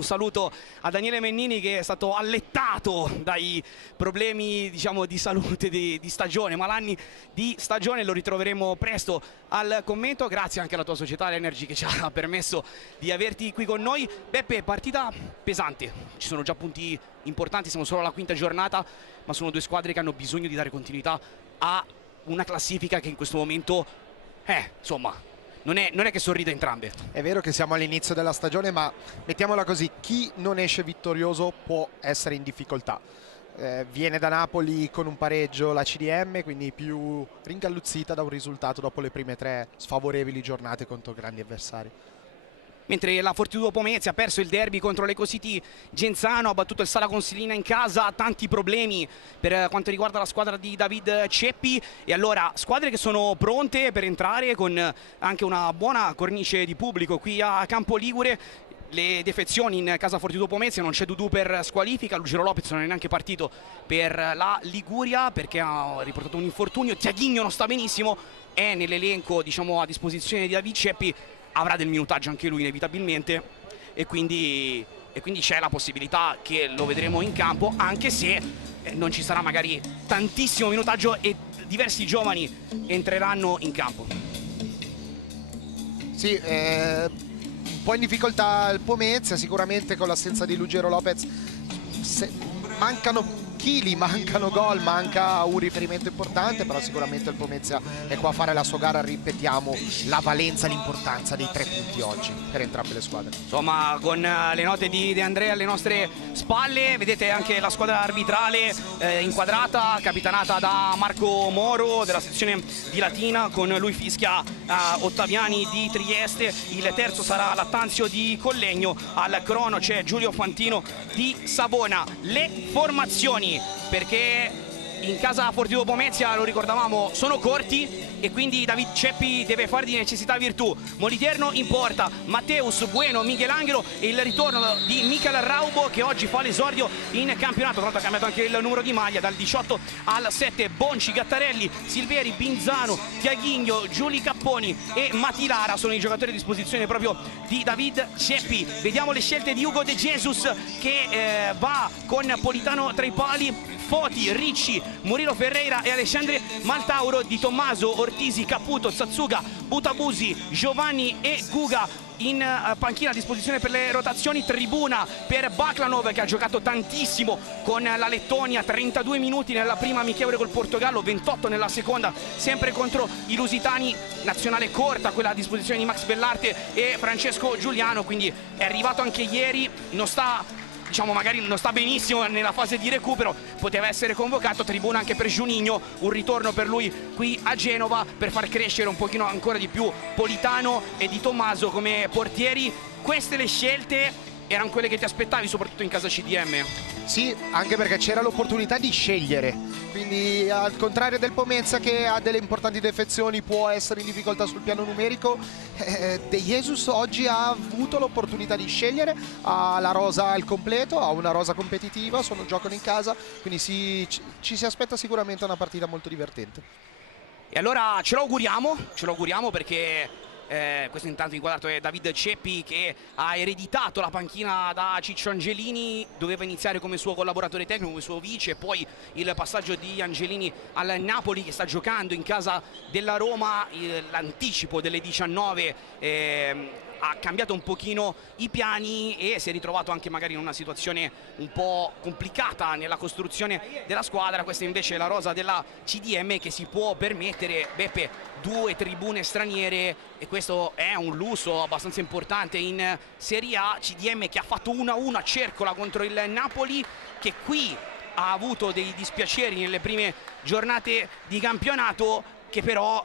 un saluto a Daniele Mennini, che è stato allettato dai problemi, diciamo, di salute di stagione, malanni di stagione. Lo ritroveremo presto al commento. Grazie anche alla tua società, l'Energy, che ci ha permesso di averti qui con noi. Beppe, partita pesante, ci sono già punti importanti, siamo solo alla quinta giornata, ma sono due squadre che hanno bisogno di dare continuità a una classifica che in questo momento, insomma, non è che sorride entrambe. È vero che siamo all'inizio della stagione, ma mettiamola così, chi non esce vittorioso può essere in difficoltà. Viene da Napoli con un pareggio la CDM, quindi più ringalluzzita da un risultato dopo le prime 3 sfavorevoli giornate contro grandi avversari. Mentre la Fortitudo Pomezia ha perso il derby contro l'Eco City Genzano, ha battuto il Sala Consilina in casa, tanti problemi per quanto riguarda la squadra di David Ceppi. E allora squadre che sono pronte per entrare, con anche una buona cornice di pubblico qui a Campo Ligure. Le defezioni in casa Fortitudo Pomezia: non c'è Dudu per squalifica, Lugero Lopez non è neanche partito per la Liguria perché ha riportato un infortunio, Tiaghigno non sta benissimo, è nell'elenco, diciamo, a disposizione di David Ceppi, avrà del minutaggio anche lui inevitabilmente, e quindi c'è la possibilità che lo vedremo in campo, anche se non ci sarà magari tantissimo minutaggio e diversi giovani entreranno in campo. Sì, un po' in difficoltà il Pomezia, sicuramente con l'assenza di Lugero Lopez mancano chili, mancano gol, manca un riferimento importante, però sicuramente il Pomezia è qua a fare la sua gara. Ripetiamo la valenza, l'importanza dei 3 punti oggi per entrambe le squadre. Insomma, con le note di De Andrea alle nostre spalle, vedete anche la squadra arbitrale inquadrata, capitanata da Marco Moro della sezione di Latina, con lui fischia Ottaviani di Trieste, il terzo sarà Lattanzio di Collegno, al crono c'è Giulio Fantino di Savona. Le formazioni, perché in casa Fortitudo Pomezia, lo ricordavamo, sono corti e quindi David Ceppi deve fare di necessità virtù. Moliterno in porta, Matteus, Bueno, Michelangelo e il ritorno di Michael Raubo, che oggi fa l'esordio in campionato. Tra l'altro ha cambiato anche il numero di maglia dal 18 al 7. Bonci, Gattarelli, Silveri, Binzano, Tiaghigno, Giuli Capponi e Matilara sono i giocatori a disposizione proprio di David Ceppi. Vediamo le scelte di Ugo De Jesus, che va con Politano tra i pali, Foti, Ricci, Murilo Ferreira e Alessandre Maltauro, Di Tommaso, Ortisi, Caputo, Zazzuga, Butabusi, Giovanni e Guga in panchina a disposizione per le rotazioni. Tribuna per Baklanov, che ha giocato tantissimo con la Lettonia, 32 minuti nella prima amichevole col Portogallo, 28 nella seconda sempre contro i lusitani. Nazionale corta quella a disposizione di Max Bellarte e Francesco Giuliano, quindi è arrivato anche ieri, non sta, diciamo, magari non sta benissimo nella fase di recupero, poteva essere convocato. Tribuna anche per Juninho, un ritorno per lui qui a Genova per far crescere un pochino ancora di più Politano e Di Tommaso come portieri. Queste le scelte erano quelle che ti aspettavi, soprattutto in casa CDM? Sì, anche perché c'era l'opportunità di scegliere, quindi al contrario del Pomezia, che ha delle importanti defezioni, può essere in difficoltà sul piano numerico, De Jesus oggi ha avuto l'opportunità di scegliere, ha la rosa al completo, ha una rosa competitiva, giocano in casa, quindi ci si aspetta sicuramente una partita molto divertente. E allora ce lo auguriamo perché questo intanto inquadrato è David Ceppi, che ha ereditato la panchina da Ciccio Angelini, doveva iniziare come suo collaboratore tecnico, come suo vice, poi il passaggio di Angelini al Napoli, che sta giocando in casa della Roma, l'anticipo delle 19 ha cambiato un pochino i piani e si è ritrovato anche magari in una situazione un po' complicata nella costruzione della squadra. Questa invece è la rosa della CDM, che si può permettere, Beppe, 2 tribune straniere, e questo è un lusso abbastanza importante in Serie A. CDM che ha fatto 1-1 a Cercola contro il Napoli, che qui ha avuto dei dispiaceri nelle prime giornate di campionato, che però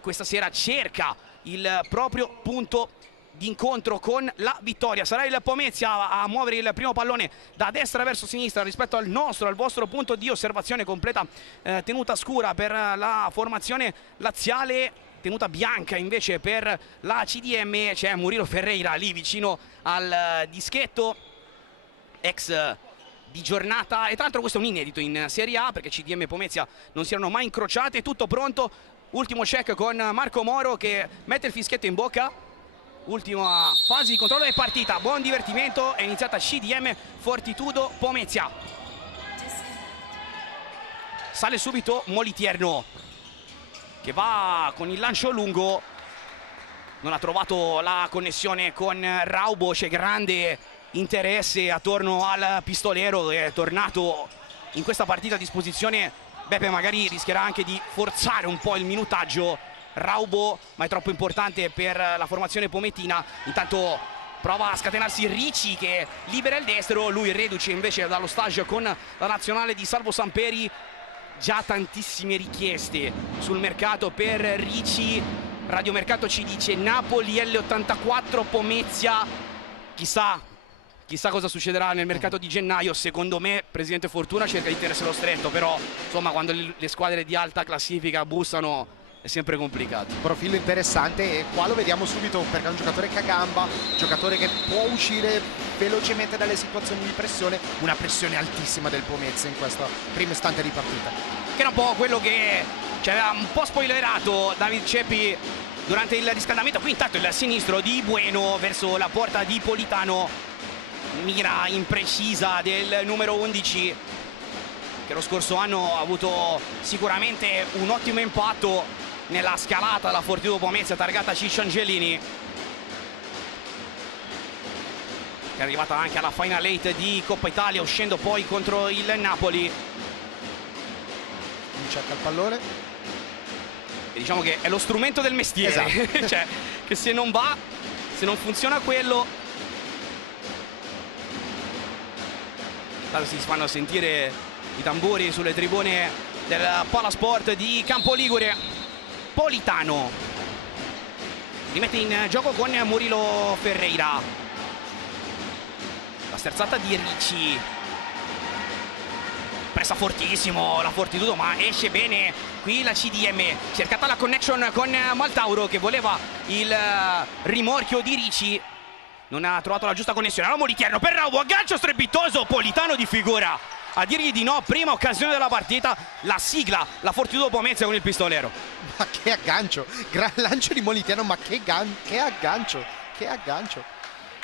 questa sera cerca il proprio punto d'incontro con la vittoria. Sarà il Pomezia a muovere il primo pallone da destra verso sinistra rispetto al vostro punto di osservazione. Completa tenuta scura per la formazione laziale, tenuta bianca invece per la CDM. C'è Murilo Ferreira lì vicino al dischetto, ex di giornata, e tra l'altro questo è un inedito in Serie A, perché CDM e Pomezia non si erano mai incrociate. Tutto pronto, ultimo check con Marco Moro, che mette il fischietto in bocca. Ultima fase di controllo di partita, buon divertimento, è iniziata CDM Fortitudo Pomezia. Sale subito Moliterno che va con il lancio lungo, non ha trovato la connessione con Raubo, c'è grande interesse attorno al pistolero che è tornato in questa partita a disposizione. Beppe magari rischierà anche di forzare un po' il minutaggio Raubo, ma è troppo importante per la formazione pometina. Intanto prova a scatenarsi Ricci che libera il destro, lui reduce invece dallo stage con la nazionale di Salvo Samperi. Già tantissime richieste sul mercato per Ricci. Radio Mercato ci dice Napoli L84 Pomezia. Chissà cosa succederà nel mercato di gennaio. Secondo me Presidente Fortuna cerca di tenerselo stretto, però insomma quando le squadre di alta classifica bussano è sempre complicato. Profilo interessante, e qua lo vediamo subito perché è un giocatore che ha gamba, giocatore che può uscire velocemente dalle situazioni di pressione, una pressione altissima del Pomezia in questo primo istante di partita. Che era un po' quello che ci aveva un po' spoilerato David Ceppi durante il riscaldamento. Qui intanto il sinistro di Bueno verso la porta di Politano, mira imprecisa del numero 11 che lo scorso anno ha avuto sicuramente un ottimo impatto nella scalata della Fortitudo Pomezia targata Ciccio Angelini, che è arrivata anche alla Final 8 di Coppa Italia, uscendo poi contro il Napoli. Cerca il pallone e diciamo che è lo strumento del mestiere. Esatto. Cioè che se non va, se non funziona quello, si fanno sentire i tamburi sulle tribune del Palasport di Campo Ligure. Politano rimette in gioco con Murilo Ferreira, la sterzata di Ricci, pressa fortissimo la Fortitudo ma esce bene qui la CDM, cercata la connection con Maltauro che voleva il rimorchio di Ricci, non ha trovato la giusta connessione. Allora Moliterno per Raubo, aggancio strepitoso, Politano di figura a dirgli di no, prima occasione della partita, la sigla la Fortitudo Pomezia con il pistolero. Ma che aggancio, gran lancio di Moliterno, ma che aggancio, che aggancio.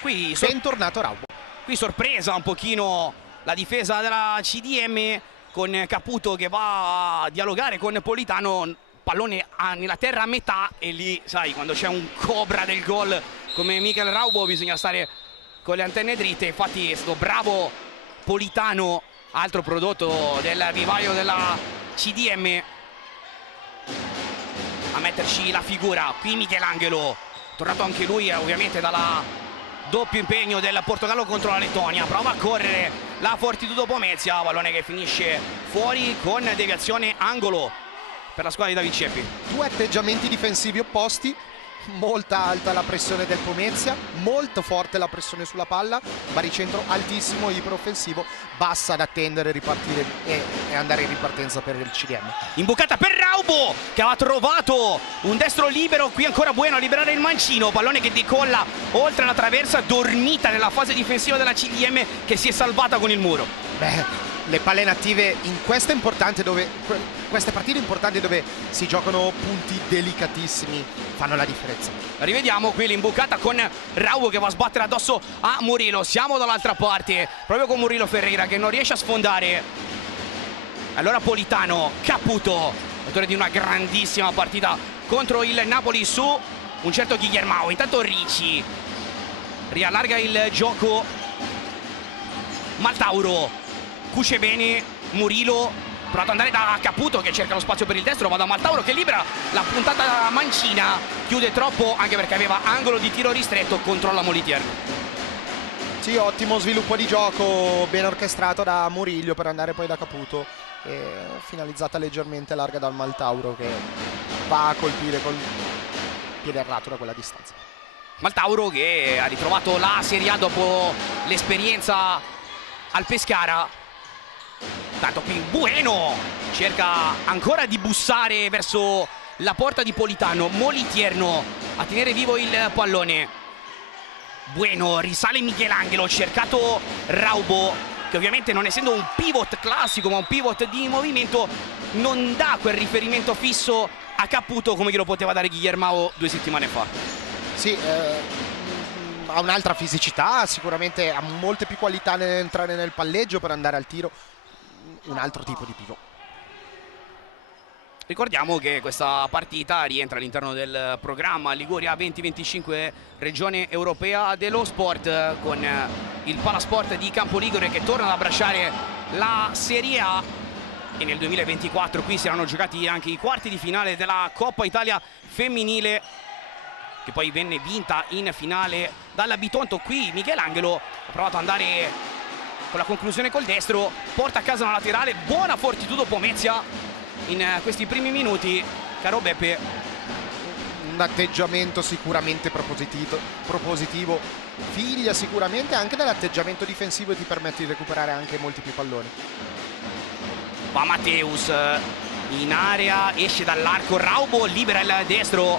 Qui bentornato Raubo. Qui sorpresa un pochino la difesa della CDM con Caputo che va a dialogare con Politano, pallone nella terra a metà, e lì sai quando c'è un cobra del gol come Michael Raubo bisogna stare con le antenne dritte. Infatti è stato bravo Politano, altro prodotto del vivaio della CDM, a metterci la figura. Qui Michelangelo, tornato anche lui ovviamente dalla doppio impegno del Portogallo contro la Lettonia, prova a correre la Fortitudo Pomezia, pallone che finisce fuori con deviazione angolo per la squadra di David Ceppi. Due atteggiamenti difensivi opposti, molta alta la pressione del Pomezia, molto forte la pressione sulla palla, baricentro altissimo, iperoffensivo, bassa ad attendere, ripartire e andare in ripartenza per il CDM. Imbucata per Raubo che aveva trovato un destro libero, qui ancora Bueno a liberare il mancino, pallone che decolla oltre la traversa, dormita nella fase difensiva della CDM che si è salvata con il muro. Beh, le palle native in queste partite importanti dove si giocano punti delicatissimi fanno la differenza. Rivediamo qui l'imbucata con Raubo che va a sbattere addosso a Murilo. Siamo dall'altra parte proprio con Murilo Ferreira che non riesce a sfondare. Allora Politano, Caputo, autore di una grandissima partita contro il Napoli su un certo Guillermao. Intanto Ricci riallarga il gioco, Maltauro cuce bene Murilo, provato ad andare da Caputo che cerca lo spazio per il destro, va da Maltauro che libera la puntata mancina, chiude troppo anche perché aveva angolo di tiro ristretto, controlla Moliterno. Sì, ottimo sviluppo di gioco, ben orchestrato da Murillo per andare poi da Caputo, e finalizzata leggermente larga dal Maltauro che va a colpire col piede errato da quella distanza. Maltauro che ha ritrovato la Serie A dopo l'esperienza al Pescara. Tanto qui Bueno cerca ancora di bussare verso la porta di Politano, Moliterno a tenere vivo il pallone. Bueno, risale Michelangelo, cercato Raubo che ovviamente non essendo un pivot classico ma un pivot di movimento non dà quel riferimento fisso a Caputo come glielo poteva dare Guillermao 2 settimane fa. Sì, ha un'altra fisicità, sicuramente ha molte più qualità nell'entrare nel palleggio per andare al tiro, un altro tipo di pivot. Ricordiamo che questa partita rientra all'interno del programma Liguria 2025 Regione Europea dello Sport, con il Palasport di Campoligure che torna ad abbracciare la Serie A, e nel 2024 qui si erano giocati anche i quarti di finale della Coppa Italia femminile, che poi venne vinta in finale dalla Bitonto. Qui Michelangelo ha provato ad andare con la conclusione col destro, porta a casa una laterale, buona Fortitudo Pomezia in questi primi minuti, caro Beppe. Un atteggiamento sicuramente propositivo, figlia sicuramente anche dell'atteggiamento difensivo e ti permette di recuperare anche molti più palloni. Va Matteus in area, esce dall'arco, Raubo libera il destro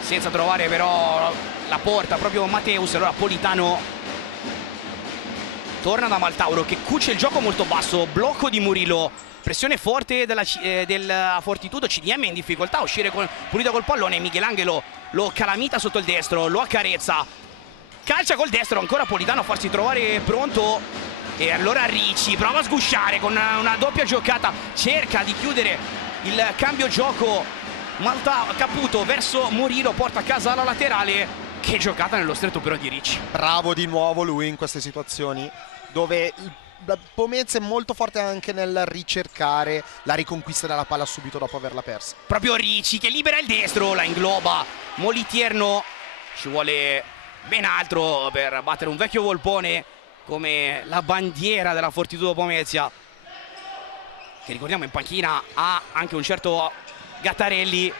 senza trovare però la porta proprio Matteus. Allora Politano torna da Maltauro che cuce il gioco molto basso, blocco di Murillo, pressione forte del Fortitudo, CDM in difficoltà a uscire pulito col pallone, Michelangelo lo calamita sotto il destro, lo accarezza, calcia col destro, ancora Politano a farsi trovare pronto, e allora Ricci prova a sgusciare con una doppia giocata, cerca di chiudere il cambio gioco, Caputo verso Murillo, porta a casa la laterale. Che giocata nello stretto però di Ricci. Bravo di nuovo lui in queste situazioni dove Pomezia è molto forte anche nel ricercare la riconquista della palla subito dopo averla persa. Proprio Ricci che libera il destro, la ingloba Molitierno, ci vuole ben altro per battere un vecchio volpone come la bandiera della Fortitudo Pomezia, che ricordiamo in panchina ha anche un certo Gattarelli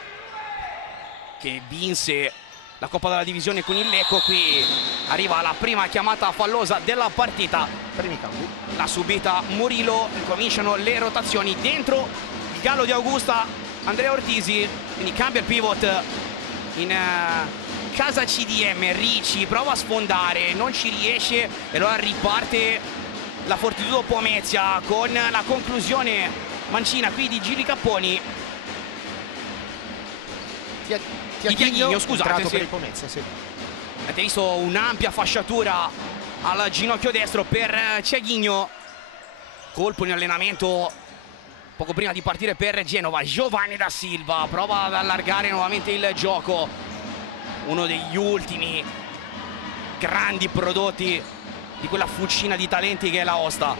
che vinse la Coppa della Divisione con il Lecco. Qui arriva la prima chiamata fallosa della partita, Primi cambi. l'ha subita Murillo, cominciano le rotazioni dentro il gallo di Augusta, Andrea Ortisi, quindi cambia il pivot in casa CDM, Ricci prova a sfondare, non ci riesce e allora riparte la Fortitudo Pomezia con la conclusione mancina qui di Gili Capponi. Tiaghigno, scusate, entrato sì. per il Pomezia, sì. Avete visto un'ampia fasciatura al ginocchio destro per Tiaghigno, colpo in allenamento poco prima di partire per Genova. Giovanni da Silva prova ad allargare nuovamente il gioco, uno degli ultimi grandi prodotti di quella fucina di talenti che è l'Aosta.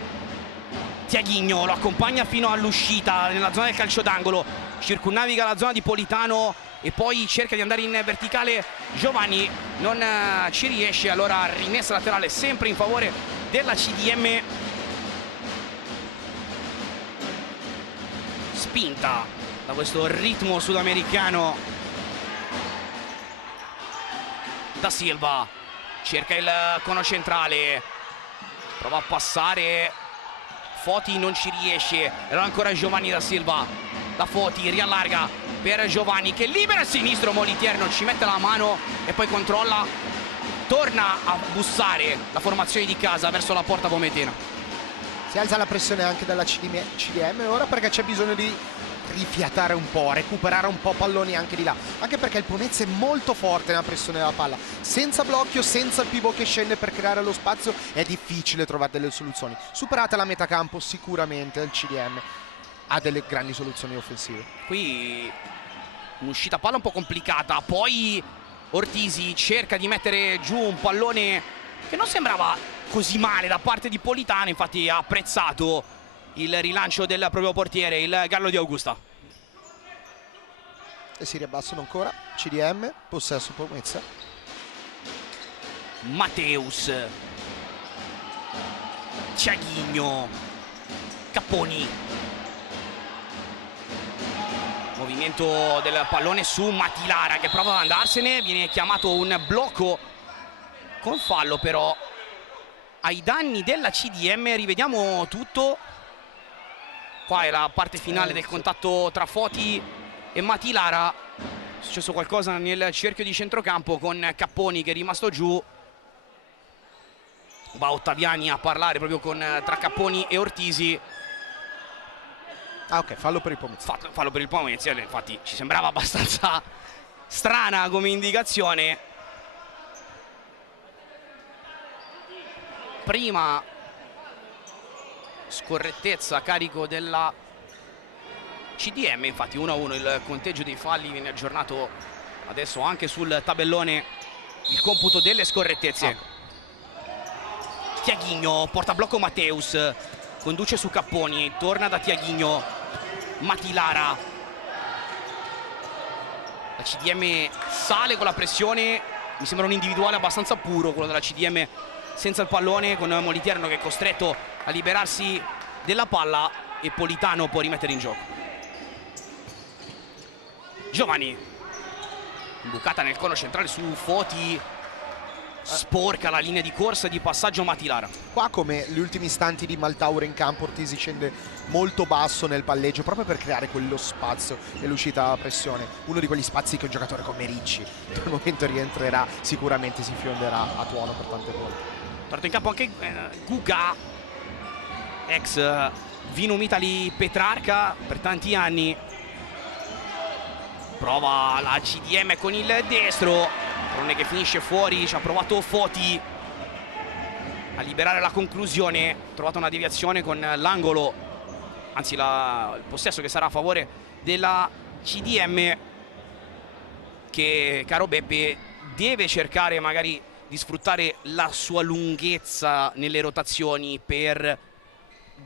Tiaghigno lo accompagna fino all'uscita nella zona del calcio d'angolo, circunnaviga la zona di Politano e poi cerca di andare in verticale. Giovanni non ci riesce, allora rimessa laterale sempre in favore della CDM. Spinta da questo ritmo sudamericano. Da Silva cerca il cono centrale, prova a passare, Foti non ci riesce, e allora ancora Giovanni da Silva, da Foti riallarga per Giovanni che libera a sinistro, Molitierno ci mette la mano e poi controlla, torna a bussare la formazione di casa verso la porta pometina. Si alza la pressione anche dalla CDM ora perché c'è bisogno di rifiatare un po', recuperare un po' palloni anche di là, anche perché il Pomezia è molto forte nella pressione della palla, senza blocchio, senza il pivot che scende per creare lo spazio è difficile trovare delle soluzioni. Superata la metà campo sicuramente il CDM ha delle grandi soluzioni offensive. Qui un'uscita palla un po' complicata, poi Ortisi cerca di mettere giù un pallone che non sembrava così male da parte di Politano, infatti ha apprezzato il rilancio del proprio portiere, il gallo di Augusta. E si riabbassano ancora, CDM, possesso Pomezia. Matteus, Tiaghigno, Capponi, movimento del pallone su Matilara che prova ad andarsene, viene chiamato un blocco con fallo però ai danni della CDM. Rivediamo tutto. Qua è la parte finale del contatto tra Foti e Matilara. È successo qualcosa nel cerchio di centrocampo con Capponi che è rimasto giù. Va Ottaviani a parlare proprio tra Capponi e Ortisi. Ah ok, fallo per il Pomezia. Fallo per il Pomezia, infatti ci sembrava abbastanza strana come indicazione. prima scorrettezza a carico della CDM. Infatti 1-1 il conteggio dei falli, viene aggiornato adesso anche sul tabellone il computo delle scorrettezze. Tiaghigno, porta blocco Matteus, conduce su Capponi, torna da Tiaghigno, Matilara. La CDM sale con la pressione, mi sembra un individuale abbastanza puro quello della CDM senza il pallone, con Moliterno che è costretto a liberarsi della palla e Politano può rimettere in gioco. Giovanni, imbucata nel cono centrale su Foti, sporca la linea di corsa di passaggio Matilara. Qua, come gli ultimi istanti di Maltaure in campo, Ortisi scende molto basso nel palleggio proprio per creare quello spazio e l'uscita a pressione. Uno di quegli spazi che un giocatore come Ricci nel momento rientrerà sicuramente si fionderà a tuono per tante volte. Tornato in campo anche Guga, ex Vinum Italy Petrarca per tanti anni. Prova la CDM con il destro, pallone che finisce fuori. Ci ha provato Foti a liberare la conclusione, ha trovato una deviazione con l'angolo, anzi il possesso che sarà a favore della CDM, che, caro Beppe, deve cercare magari di sfruttare la sua lunghezza nelle rotazioni per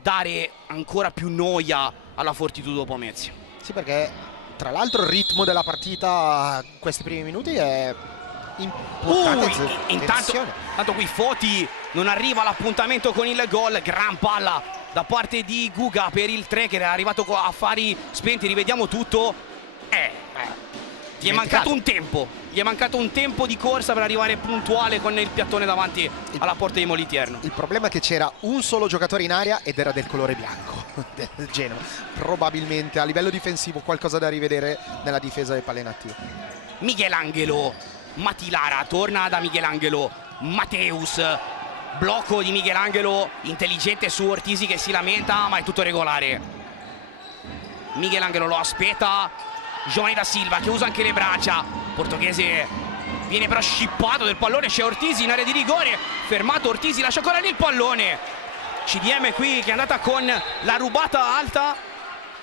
dare ancora più noia alla Fortitudo Pomezia. Sì, perché tra l'altro il ritmo della partita in questi primi minuti è importante. Intanto qui Foti non arriva all'appuntamento con il gol. Gran palla da parte di Guga per il 3 che era arrivato a fari spenti. Rivediamo tutto. Gli è mancato un tempo. Gli è mancato un tempo di corsa per arrivare puntuale con il piattone davanti alla porta di Moliterno. Il problema è che c'era un solo giocatore in area ed era del colore bianco del Genova. Probabilmente a livello difensivo qualcosa da rivedere nella difesa del Pallenatio. Michelangelo, Matilara, torna da Michelangelo, Matteus, blocco di Michelangelo, intelligente su Ortisi che si lamenta, ma è tutto regolare. Michelangelo lo aspetta, Giovanni da Silva che usa anche le braccia, Portoghese viene però scippato del pallone, c'è Ortisi in area di rigore, fermato Ortisi, lascia ancora lì il pallone. CDM qui che è andata con la rubata alta,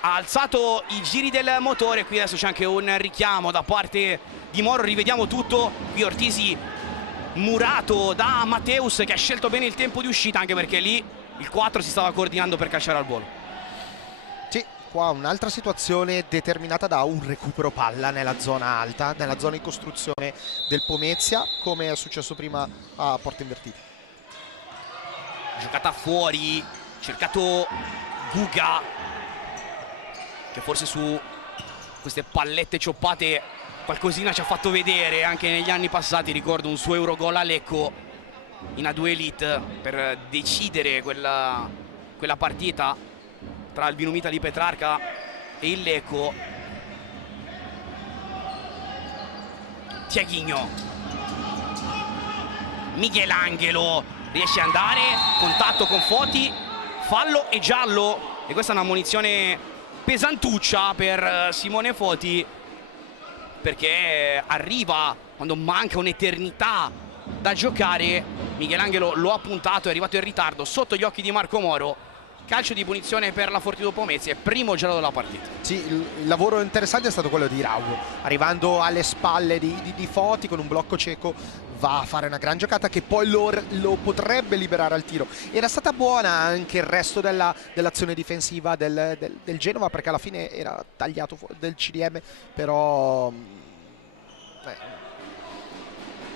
ha alzato i giri del motore. Qui adesso c'è anche un richiamo da parte di Moro, rivediamo tutto. Qui Ortisi murato da Matteus che ha scelto bene il tempo di uscita, anche perché lì il 4 si stava coordinando per calciare al volo. Sì, qua un'altra situazione determinata da un recupero palla nella zona alta, nella zona di costruzione del Pomezia, come è successo prima a porte invertite. Giocata fuori, cercato Guga che forse su queste pallette cioppate qualcosina ci ha fatto vedere anche negli anni passati. Ricordo un suo Eurogol a Lecco in A2 Elite per decidere quella partita tra il Vinum Italy Petrarca e il Lecco. Tiaghigno, Michelangelo riesce ad andare, contatto con Foti, fallo e giallo, e questa è una munizione pesantuccia per Simone Foti, perché arriva quando manca un'eternità da giocare. Michelangelo lo ha puntato, è arrivato in ritardo sotto gli occhi di Marco Moro. Calcio di punizione per la Fortitudo Pomezia, primo giallo della partita. Sì, il lavoro interessante è stato quello di Raul, arrivando alle spalle di Foti con un blocco cieco, va a fare una gran giocata che poi lo potrebbe liberare al tiro. Era stata buona anche il resto dell'azione difensiva del Genova, perché alla fine era tagliato del CDM, però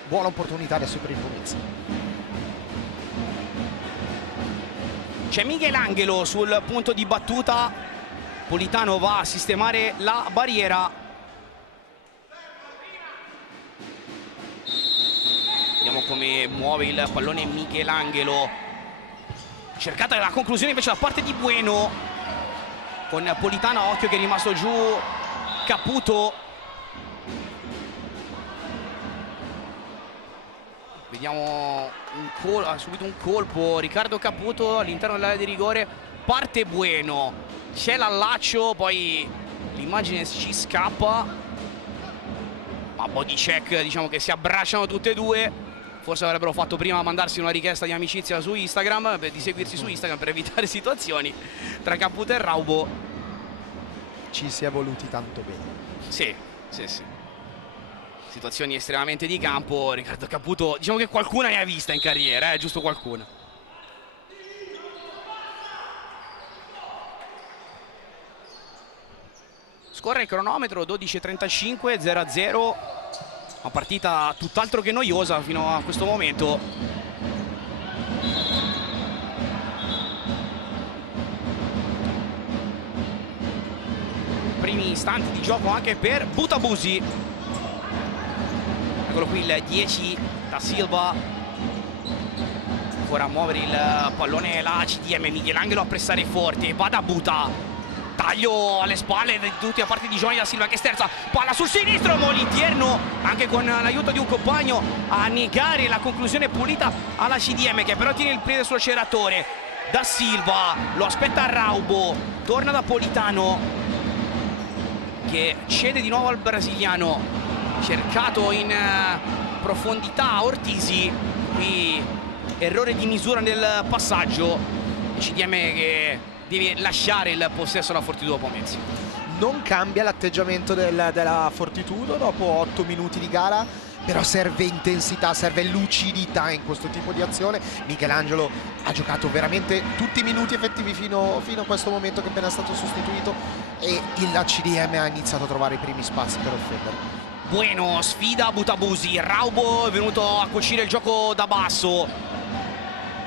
buona opportunità adesso per il Pomezia. C'è Michelangelo sul punto di battuta, Politano va a sistemare la barriera. Vediamo come muove il pallone Michelangelo. Cercata la conclusione invece da parte di Bueno, con Politano a occhio che è rimasto giù Caputo. Vediamo ha subito un colpo Riccardo Caputo all'interno dell'area di rigore, parte Bueno, c'è l'allaccio, poi l'immagine ci scappa, ma body check, diciamo che si abbracciano tutte e due. forse avrebbero fatto prima mandarsi una richiesta di amicizia su Instagram, di seguirsi su Instagram per evitare situazioni tra Caputo e Raubo. Ci si è voluti tanto bene. Sì. Situazioni estremamente di campo. Riccardo Caputo, diciamo che qualcuna ne ha vista in carriera, giusto qualcuna. Scorre il cronometro, 12:35, 0-0. Una partita tutt'altro che noiosa fino a questo momento. Primi istanti di gioco anche per Butabusi. Eccolo qui il 10 da Silva. Ancora a muovere il pallone la CDM, Michelangelo a pressare forte, va da Buta. Taglio alle spalle di tutti a parte di Giovanni da Silva che sterza, palla sul sinistro, Moliterno anche con l'aiuto di un compagno a negare la conclusione pulita alla CDM, che però tiene il piede sull'acceleratore. Da Silva lo aspetta Raubo, torna da Politano che cede di nuovo al brasiliano, cercato in profondità Ortisi. Qui errore di misura nel passaggio, CDM che deve lasciare il possesso alla Fortitudo Pomezia. Non cambia l'atteggiamento della Fortitudo dopo 8 minuti di gara, però serve intensità, serve lucidità in questo tipo di azione. Michelangelo ha giocato veramente tutti i minuti effettivi fino a questo momento che è appena stato sostituito, e la CDM ha iniziato a trovare i primi spazi per offendere. Bueno, sfida Butabusi, Raubo è venuto a cucire il gioco da basso,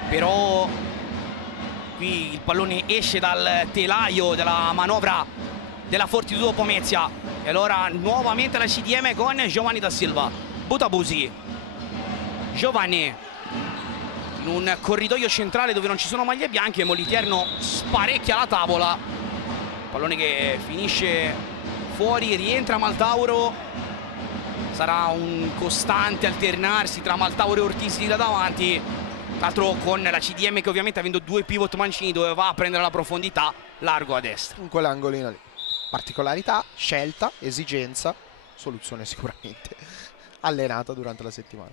però qui il pallone esce dal telaio della manovra della Fortitudo Pomezia e allora nuovamente la CDM con Giovanni da Silva. Butabusi, Giovanni in un corridoio centrale dove non ci sono maglie bianche, Moliterno sparecchia la tavola, pallone che finisce fuori, rientra Maltauro. Sarà un costante alternarsi tra Maltauro e Ortisi da davanti. Tra l'altro con la CDM che ovviamente, avendo due pivot mancini, doveva prendere la profondità largo a destra. In quell'angolino lì. Particolarità, scelta, esigenza, soluzione sicuramente allenata durante la settimana.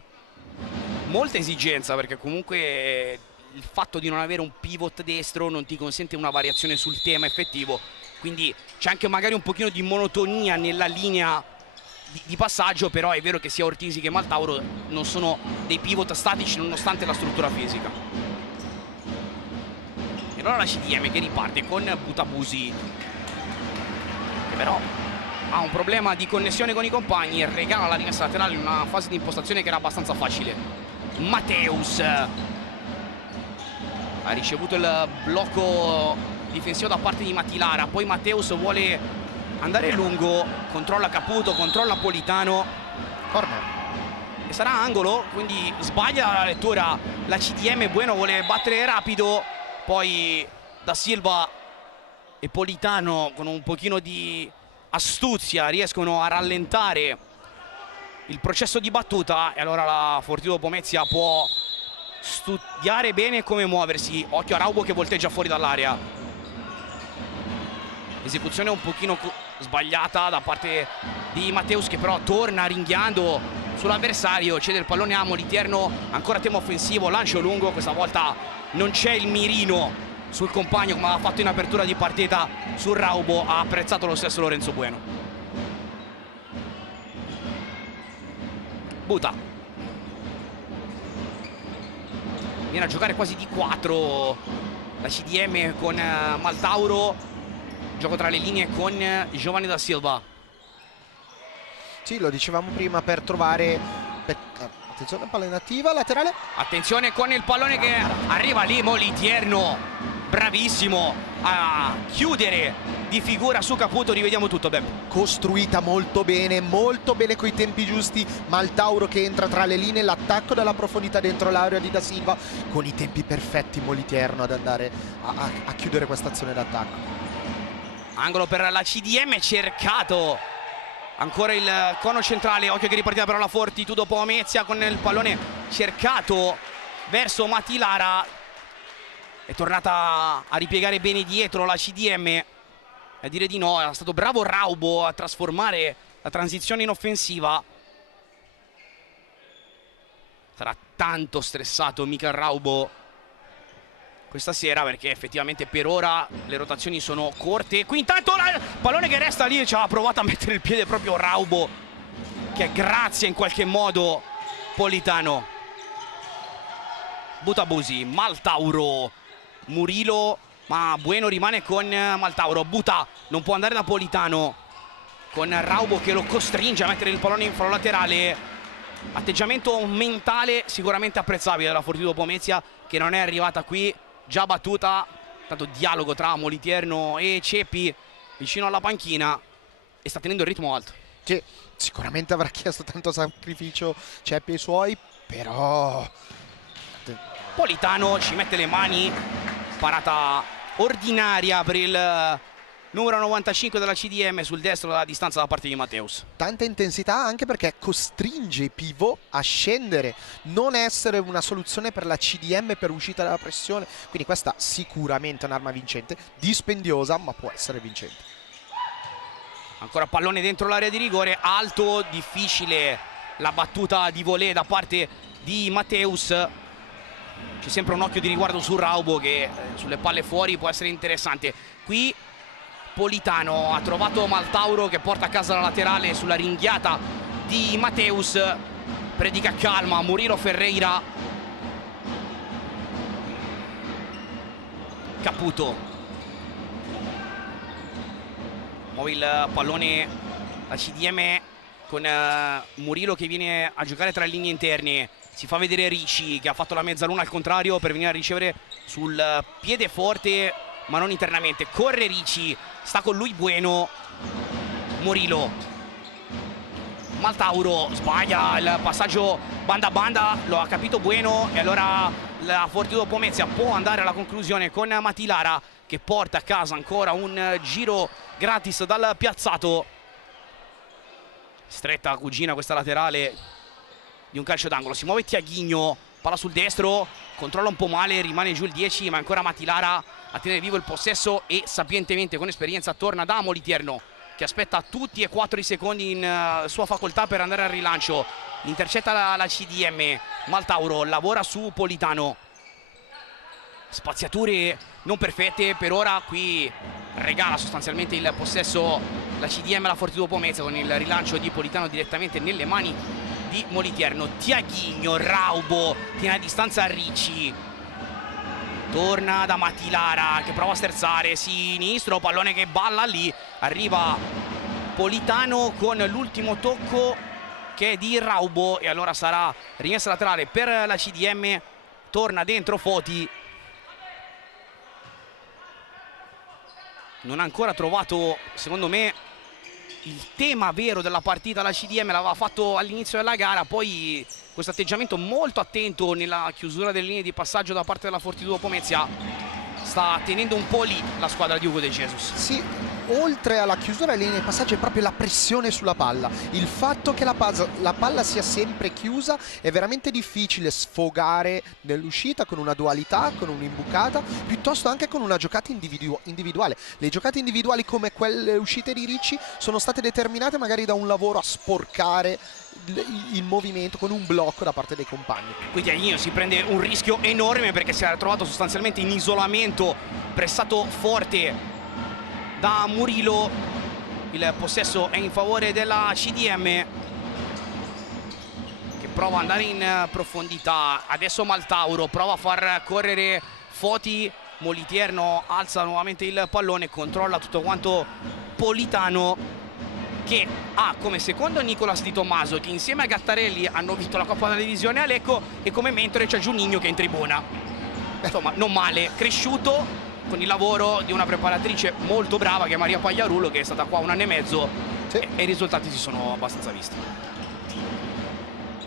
Molta esigenza, perché comunque il fatto di non avere un pivot destro non ti consente una variazione sul tema effettivo. Quindi c'è anche magari un pochino di monotonia nella linea di passaggio, però è vero che sia Ortisi che Maltauro non sono dei pivot statici nonostante la struttura fisica. E allora la CDM che riparte con Butabusi, che però ha un problema di connessione con i compagni e regala la rimessa laterale in una fase di impostazione che era abbastanza facile. Matteus ha ricevuto il blocco difensivo da parte di Matilara, poi Matteus vuole andare lungo, controlla Caputo, controlla Politano, Corner. e sarà angolo, quindi sbaglia la lettura la CDM. Bueno vuole battere rapido, poi da Silva e Politano con un pochino di astuzia riescono a rallentare il processo di battuta, e allora la Fortitudo Pomezia può studiare bene come muoversi. Occhio a Raubo che volteggia fuori dall'area, esecuzione un pochino sbagliata da parte di Matteus, che però torna ringhiando sull'avversario, cede il pallone a Moliterno, ancora tema offensivo, lancio lungo, questa volta non c'è il mirino sul compagno come aveva fatto in apertura di partita sul Raubo. Ha apprezzato lo stesso Lorenzo Bueno. Buta viene a giocare quasi di 4 la CDM con Maltauro, gioco tra le linee con Giovanni da Silva. Sì, lo dicevamo prima, per trovare attenzione, palla inattiva, laterale, Attenzione con il pallone che arriva lì, Moliterno bravissimo a chiudere di figura su Caputo. Rivediamo tutto, Beppe. costruita molto bene coi tempi giusti. Maltauro che entra tra le linee, l'attacco dalla profondità dentro l'area di Da Silva, con i tempi perfetti Moliterno ad andare a chiudere questa azione d'attacco. Angolo per la CDM, cercato ancora il cono centrale, occhio che ripartiva però la Fortitudo Pomezia con il pallone cercato verso Matilara. È tornata a ripiegare bene dietro la CDM, a dire di no. È stato bravo Raubo a trasformare la transizione in offensiva. Sarà tanto stressato Michael Raubo questa sera, perché effettivamente per ora le rotazioni sono corte. Qui intanto il pallone che resta lì, ci ha provato a mettere il piede proprio Raubo, che grazia in qualche modo Politano. Butabusi, Maltauro, Murillo, ma Bueno rimane con Maltauro. Buta non può andare da Politano, con Raubo che lo costringe a mettere il pallone in fallo laterale. Atteggiamento mentale sicuramente apprezzabile dalla Fortitudo Pomezia, che non è arrivata qui già battuta. Tanto dialogo tra Moliterno e Ceppi vicino alla panchina, e sta tenendo il ritmo alto. Sì, sicuramente avrà chiesto tanto sacrificio Ceppi ai suoi, però Politano ci mette le mani, parata ordinaria per il numero 95 della CDM sul destro dalla distanza da parte di Matteus. tanta intensità, anche perché costringe i pivot a scendere, non essere una soluzione per la CDM per uscita dalla pressione. Quindi questa sicuramente è un'arma vincente, dispendiosa, ma può essere vincente. Ancora pallone dentro l'area di rigore, alto, difficile la battuta di volée da parte di Matteus. C'è sempre un occhio di riguardo su Raubo, che sulle palle fuori può essere interessante. Qui Politano ha trovato Maltauro, che porta a casa la laterale sulla ringhiata di Matteus. Predica calma Murilo Ferreira. Caputo muove il pallone la CDM con Murillo che viene a giocare tra le linee interne. Si fa vedere Ricci, che ha fatto la mezzaluna al contrario per venire a ricevere sul piede forte ma non internamente. Corre Ricci, sta con lui Bueno. Murillo, Maltauro sbaglia il passaggio banda a banda, lo ha capito Bueno, e allora la Fortitudo Pomezia può andare alla conclusione con Matilara, che porta a casa ancora un giro gratis dal piazzato. Stretta cugina questa laterale di un calcio d'angolo. Si muove Tiaghigno, palla sul destro, controlla un po' male, rimane giù il 10, ma ancora Matilara a tenere vivo il possesso, e sapientemente con esperienza torna da Moliterno, che aspetta tutti e 4 i secondi in sua facoltà per andare al rilancio. Intercetta la CDM. Maltauro lavora su Politano, spaziature non perfette per ora. Qui regala sostanzialmente il possesso la CDM alla Fortitudo Pomezia, con il rilancio di Politano direttamente nelle mani di Moliterno. Tiaghigno, Raubo tiene a distanza Ricci, torna da Matilara che prova a sterzare sinistro, pallone che balla lì, arriva Politano con l'ultimo tocco che è di Raubo, e allora sarà rimessa laterale per la CDM. Torna dentro Foti, non ha ancora trovato secondo me il tema vero della partita. La CDM l'aveva fatto all'inizio della gara, poi questo atteggiamento molto attento nella chiusura delle linee di passaggio da parte della Fortitudo Pomezia sta tenendo un po' lì la squadra di Hugo De Jesus. Sì, oltre alla chiusura delle linee di passaggio è proprio la pressione sulla palla, il fatto che la palla sia sempre chiusa. È veramente difficile sfogare nell'uscita con una dualità, con un'imbucata, piuttosto anche con una giocata individuale. Le giocate individuali come quelle uscite di Ricci sono state determinate magari da un lavoro a sporcare il movimento con un blocco da parte dei compagni. Qui Tiaghino si prende un rischio enorme, perché si era trovato sostanzialmente in isolamento, pressato forte da Murillo. Il possesso è in favore della CDM, che prova ad andare in profondità. Adesso Maltauro prova a far correre Foti. Moliterno alza nuovamente il pallone, controlla tutto quanto Politano, che ha come secondo Nicolas Di Tommaso, che insieme a Gattarelli hanno vinto la Coppa della Divisione a Lecco, e come mentore c'è Giuninho che è in tribuna. Insomma, non male, cresciuto con il lavoro di una preparatrice molto brava che è Maria Pagliarulo, che è stata qua 1 anno e mezzo, sì. E i risultati si sono abbastanza visti.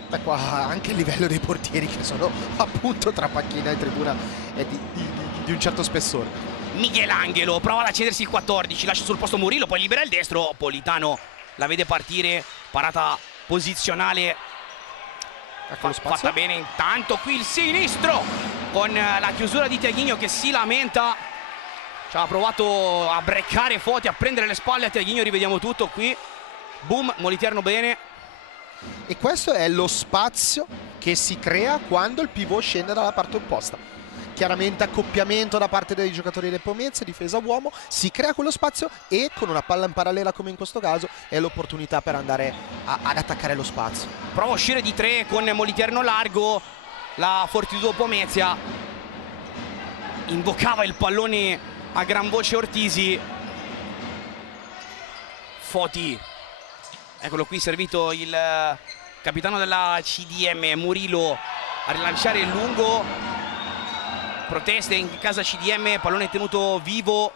Beh, qua anche il livello dei portieri, che sono appunto tra panchina e tribuna, è di un certo spessore. Michelangelo prova ad accedersi il 14, lascia sul posto Murillo, poi libera il destro. Politano la vede partire, parata posizionale, Ecco lo spazio. fatta bene. Intanto qui il sinistro con la chiusura di Tiaghino, che si lamenta. Ci ha provato a breccare Foti, a prendere le spalle a Tiaghino. Rivediamo tutto qui. Boom, Moliterno bene. E questo è lo spazio che si crea quando il pivot scende dalla parte opposta. Chiaramente accoppiamento da parte dei giocatori del Pomezia, difesa uomo, si crea quello spazio e con una palla in parallela come in questo caso è l'opportunità per andare ad attaccare lo spazio. Prova a uscire di 3 con Moliterno largo, la Fortitudo Pomezia invocava il pallone a gran voce Ortisi. Foti, eccolo qui servito il capitano della CDM Murillo a rilanciare il lungo. Proteste in casa CDM, pallone tenuto vivo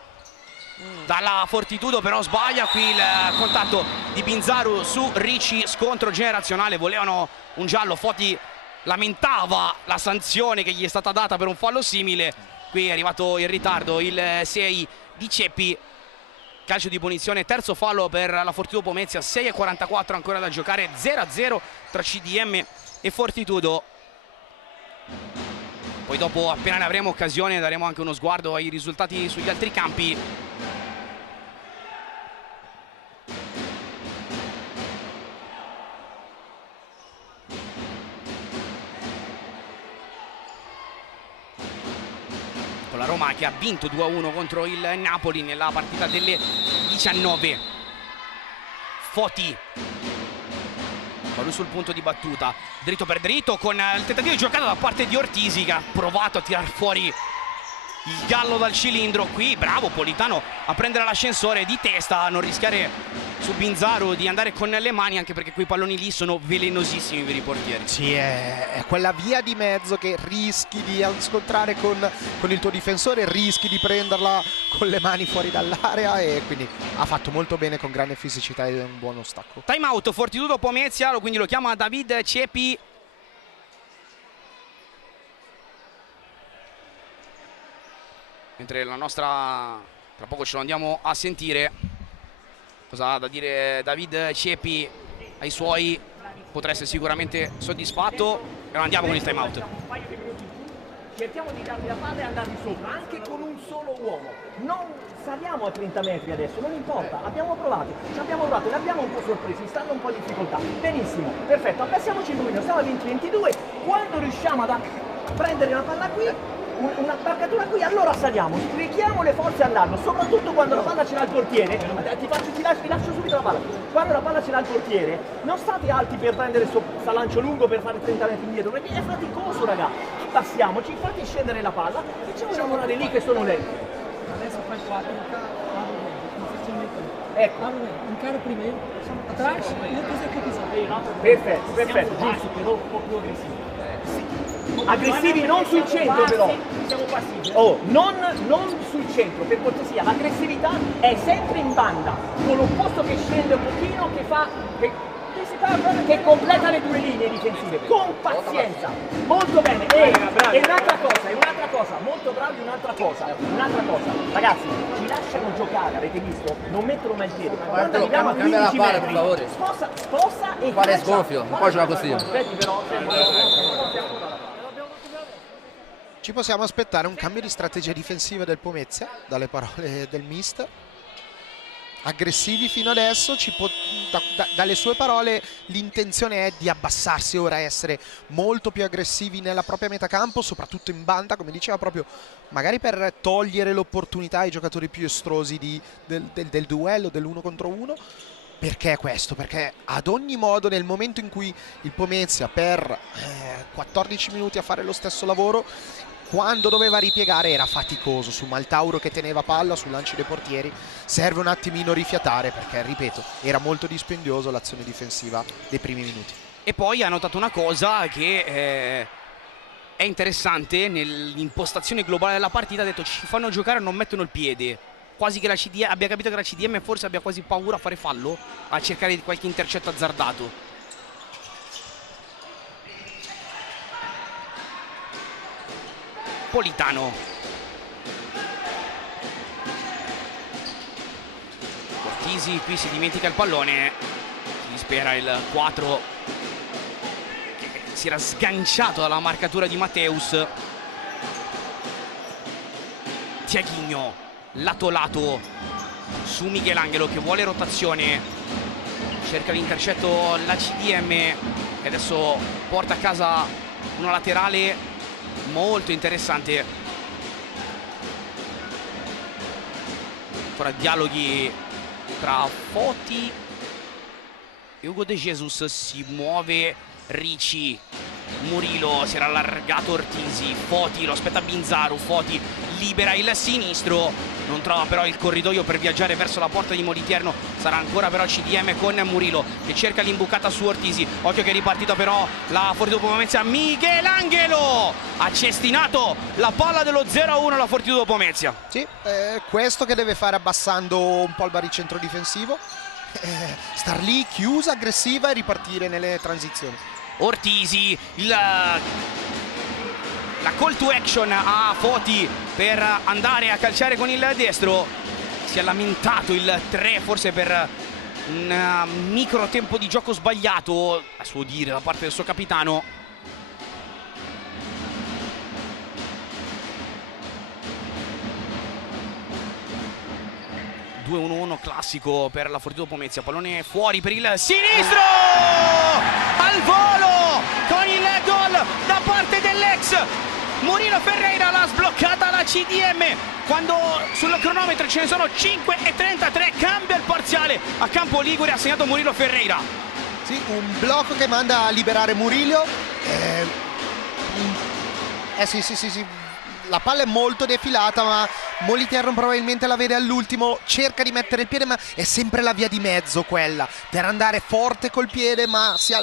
dalla Fortitudo, però sbaglia qui il contatto di Binzaru su Ricci, scontro generazionale, volevano un giallo. Foti lamentava la sanzione che gli è stata data per un fallo simile. Qui è arrivato in ritardo il 6 di Ceppi, calcio di punizione, terzo fallo per la Fortitudo Pomezia, 6:44 ancora da giocare, 0-0 tra CDM e Fortitudo. Poi dopo, appena ne avremo occasione, daremo anche uno sguardo ai risultati sugli altri campi. Con la Roma che ha vinto 2-1 contro il Napoli nella partita delle 19. Foti. Lui sul punto di battuta, dritto per dritto con il tentativo di giocata da parte di Ortisi, che ha provato a tirar fuori il gallo dal cilindro. Qui bravo Politano a prendere l'ascensore di testa, a non rischiare su Binzaru di andare con le mani, anche perché quei palloni lì sono velenosissimi per i portieri. Sì, è quella via di mezzo che rischi di scontrare con il tuo difensore, rischi di prenderla con le mani fuori dall'area, e quindi ha fatto molto bene con grande fisicità e un buono stacco. Time out Fortitudo Pomezia, quindi lo chiama David Ceppi. Mentre la nostra, tra poco ce lo andiamo a sentire, cosa ha da dire David Ceppi ai suoi, potrà essere sicuramente soddisfatto. E andiamo con il time out. Cerchiamo di dargli la palla e andargli sopra, anche con un solo uomo. Non saliamo a 30 metri adesso, non importa, abbiamo provato, li abbiamo un po' sorpresi, stanno un po' in difficoltà. Benissimo, perfetto, abbassiamoci il numero, stiamo a 20-22, quando riusciamo a prendere la palla qui, una marcatura qui, allora saliamo, sprechiamo le forze all'anno, soprattutto quando la palla ce l'ha il portiere. Ti lascio subito la palla. Quando la palla ce l'ha il portiere, non state alti per prendere sto lancio lungo per fare 30 metri indietro, perché è faticoso, raga. Passiamoci, fate scendere la palla, facciamo lavorare lì che sono lenti. Adesso fai 4, Ecco. Incaro prima, io atrás, io cos'è che ti Perfetto, giusto. però un po' più aggressivo. Aggressivi non sul centro però. Siamo passivi. Oh, non sul centro, per cortesia. L'aggressività è sempre in banda, con l'opposto che scende un pochino, che completa le due linee difensive, con pazienza. Molto bene. E un'altra cosa, molto bravi, un'altra cosa. Ragazzi, ci lasciano giocare, avete visto? Non mettono mai il piede. Quando arriviamo a 15 metri, sposta e Fare sgonfio, non puoi giocare così. Aspetti però, Ci possiamo aspettare un cambio di strategia difensiva del Pomezia, dalle parole del mister. Aggressivi fino adesso, dalle sue parole l'intenzione è di abbassarsi ora, essere molto più aggressivi nella propria metà campo, soprattutto in banda, come diceva, proprio magari per togliere l'opportunità ai giocatori più estrosi del duello, dell'1 contro 1. Perché questo? Perché ad ogni modo nel momento in cui il Pomezia per 14 minuti a fare lo stesso lavoro, quando doveva ripiegare era faticoso su Maltauro che teneva palla, su lanci dei portieri, serve un attimino rifiatare, perché ripeto era molto dispendioso l'azione difensiva dei primi minuti. E poi ha notato una cosa che è interessante nell'impostazione globale della partita, ha detto ci fanno giocare e non mettono il piede, quasi che la CDM abbia capito che la CDM forse abbia quasi paura a fare fallo, a cercare qualche intercetto azzardato. Politano. Ortisi qui si dimentica il pallone, si dispera il 4 che si era sganciato dalla marcatura di Matteus. Tiaghigno lato su Michelangelo che vuole rotazione, cerca l'intercetto la CDM e adesso porta a casa una laterale molto interessante. Ancora dialoghi tra Foti e Hugo De Jesus. Si muove Ricci, Murillo, si era allargato Ortisi, Foti lo aspetta Binzaru, Foti libera il sinistro, non trova però il corridoio per viaggiare verso la porta di Moliterno. Sarà ancora però CDM con Murillo che cerca l'imbucata su Ortisi. Occhio che è ripartita però la Fortitudo Pomezia. Michelangelo ha cestinato la palla dello 0-1 la Fortitudo Pomezia. Sì, questo che deve fare abbassando un po' il baricentro difensivo, star lì chiusa, aggressiva e ripartire nelle transizioni. Ortisi, la call to action a Foti per andare a calciare con il destro. Si è lamentato il 3 forse per un micro tempo di gioco sbagliato, a suo dire, da parte del suo capitano. Classico per la Fortitudo Pomezia. Pallone fuori per il sinistro, al volo con il gol da parte dell'ex Murilo Ferreira. L'ha sbloccata la CDM quando sul cronometro ce ne sono 5:33. Cambia il parziale a campo ligure, ha segnato Murilo Ferreira. Sì, un blocco che manda a liberare Murillo. Sì. La palla è molto defilata, ma Moliterno probabilmente la vede all'ultimo, cerca di mettere il piede, ma è sempre la via di mezzo quella, per andare forte col piede, ma si ha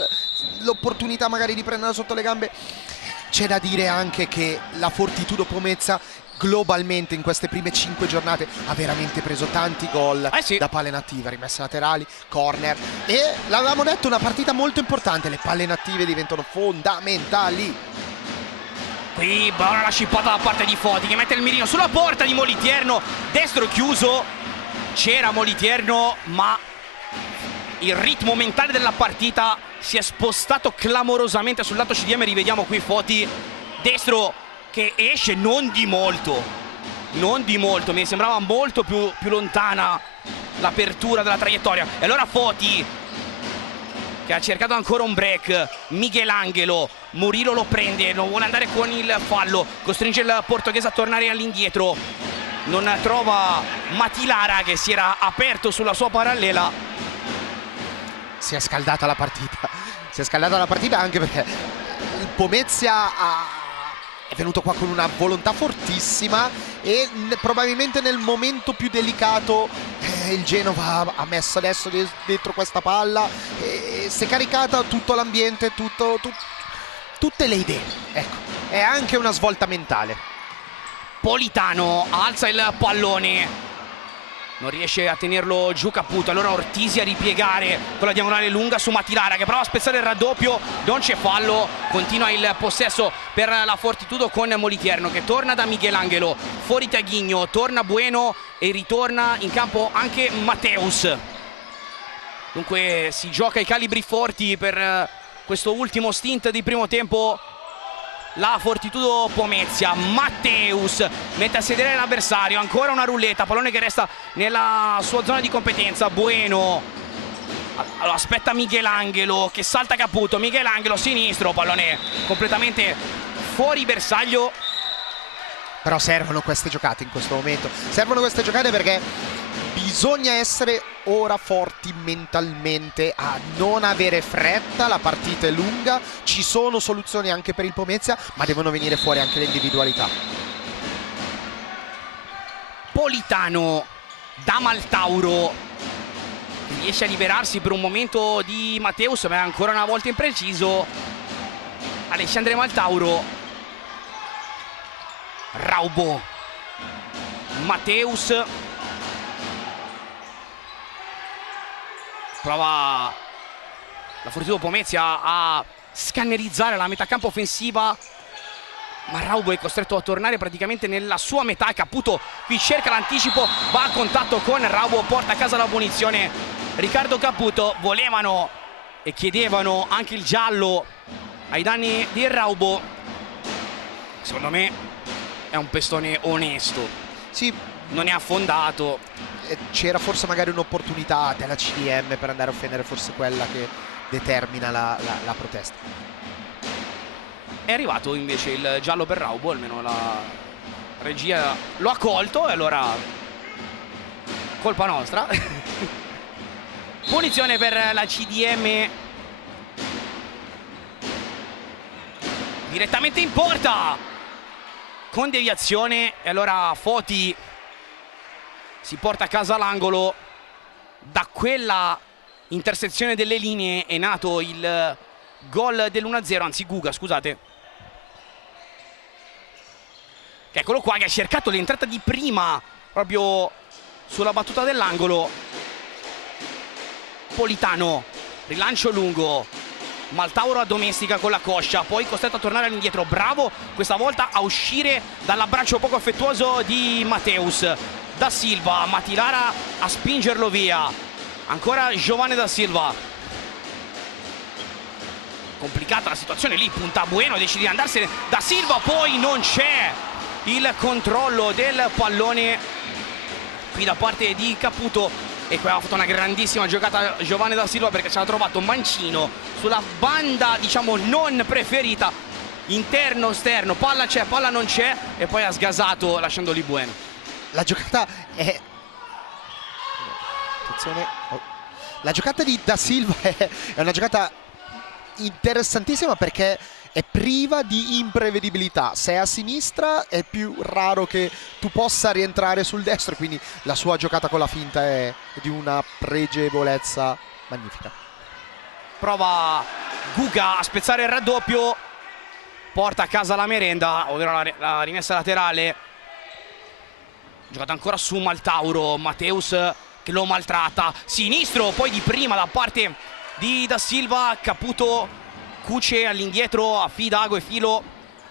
l'opportunità magari di prenderla sotto le gambe. C'è da dire anche che la Fortitudo Pomezia globalmente in queste prime 5 giornate ha veramente preso tanti gol sì, da palle native, rimesse laterali, corner, e l'avevamo detto, una partita molto importante, le palle native diventano fondamentali. Qui buona la scippata da parte di Foti che mette il mirino sulla porta di Moliterno, destro chiuso. C'era Moliterno, ma il ritmo mentale della partita si è spostato clamorosamente sul lato CDM. Rivediamo qui Foti, destro che esce non di molto, mi sembrava molto più lontana l'apertura della traiettoria. E allora Foti che ha cercato ancora un break, Michelangelo, Murillo lo prende, non vuole andare con il fallo, costringe il portoghese a tornare all'indietro, non trova Matilara che si era aperto sulla sua parallela. Si è scaldata la partita, anche perché il Pomezia è venuto qua con una volontà fortissima e probabilmente nel momento più delicato il Genova ha messo adesso dentro questa palla e si è caricata tutto l'ambiente, tutte le idee. Ecco, è anche una svolta mentale. Politano alza il pallone, non riesce a tenerlo giù Caputo, allora Ortisi a ripiegare con la diagonale lunga su Matilara che prova a spezzare il raddoppio, non c'è fallo, continua il possesso per la Fortitudo con Moliterno che torna da Michelangelo, fuori Taghigno, torna Bueno e ritorna in campo anche Mateus. Dunque si gioca i calibri forti per questo ultimo stint di primo tempo. La Fortitudo Pomezia, Mateus mette a sedere l'avversario, ancora una rulletta, pallone che resta nella sua zona di competenza. Bueno aspetta Michelangelo che salta Caputo, Michelangelo sinistro, pallone completamente fuori bersaglio. Però servono queste giocate in questo momento, servono queste giocate perché bisogna essere ora forti mentalmente, a non avere fretta, la partita è lunga, ci sono soluzioni anche per il Pomezia, ma devono venire fuori anche le individualità. Politano da Maltauro riesce a liberarsi per un momento di Mateus, ma è ancora una volta impreciso. Alessandro Maltauro, Raubo, Mateus prova la Fortitudo Pomezia a scannerizzare la metà campo offensiva, ma Raubo è costretto a tornare praticamente nella sua metà. Caputo qui cerca l'anticipo, va a contatto con Raubo, porta a casa la punizione. Riccardo Caputo, volevano e chiedevano anche il giallo ai danni di Raubo. Secondo me è un pestone onesto. Sì, non è affondato. c'era forse magari un'opportunità della CDM per andare a offendere, forse quella che determina la protesta. È arrivato invece il giallo per Raubo, almeno la regia lo ha colto e allora colpa nostra. Punizione per la CDM direttamente in porta con deviazione, e allora Foti si porta a casa l'angolo. Da quella intersezione delle linee è nato il gol dell'1-0, anzi Guga, scusate, che eccolo qua, che ha cercato l'entrata di prima proprio sulla battuta dell'angolo. Politano, rilancio lungo, Maltauro addomestica con la coscia, poi costretto a tornare all'indietro, bravo questa volta a uscire dall'abbraccio poco affettuoso di Mateus. Da Silva, Matilara a spingerlo via, ancora Giovanni da Silva. Complicata la situazione lì, punta Bueno, decide di andarsene da Silva, poi non c'è il controllo del pallone qui da parte di Caputo. E qui ha fatto una grandissima giocata Giovanni da Silva, perché ci ha trovato Mancino sulla banda, diciamo, non preferita, interno, esterno, palla c'è, palla non c'è, e poi ha sgasato lasciando lì Bueno. La giocata è... Attenzione. La giocata di Da Silva è una giocata interessantissima perché è priva di imprevedibilità. Se è a sinistra è più raro che tu possa rientrare sul destro, quindi la sua giocata con la finta è di una pregevolezza magnifica. Prova Guga a spezzare il raddoppio, porta a casa la merenda, ovvero la rimessa laterale. Giocata ancora su Maltauro, Mateus che lo maltratta, sinistro poi di prima da parte di Da Silva. Caputo cuce all'indietro, affida ago e filo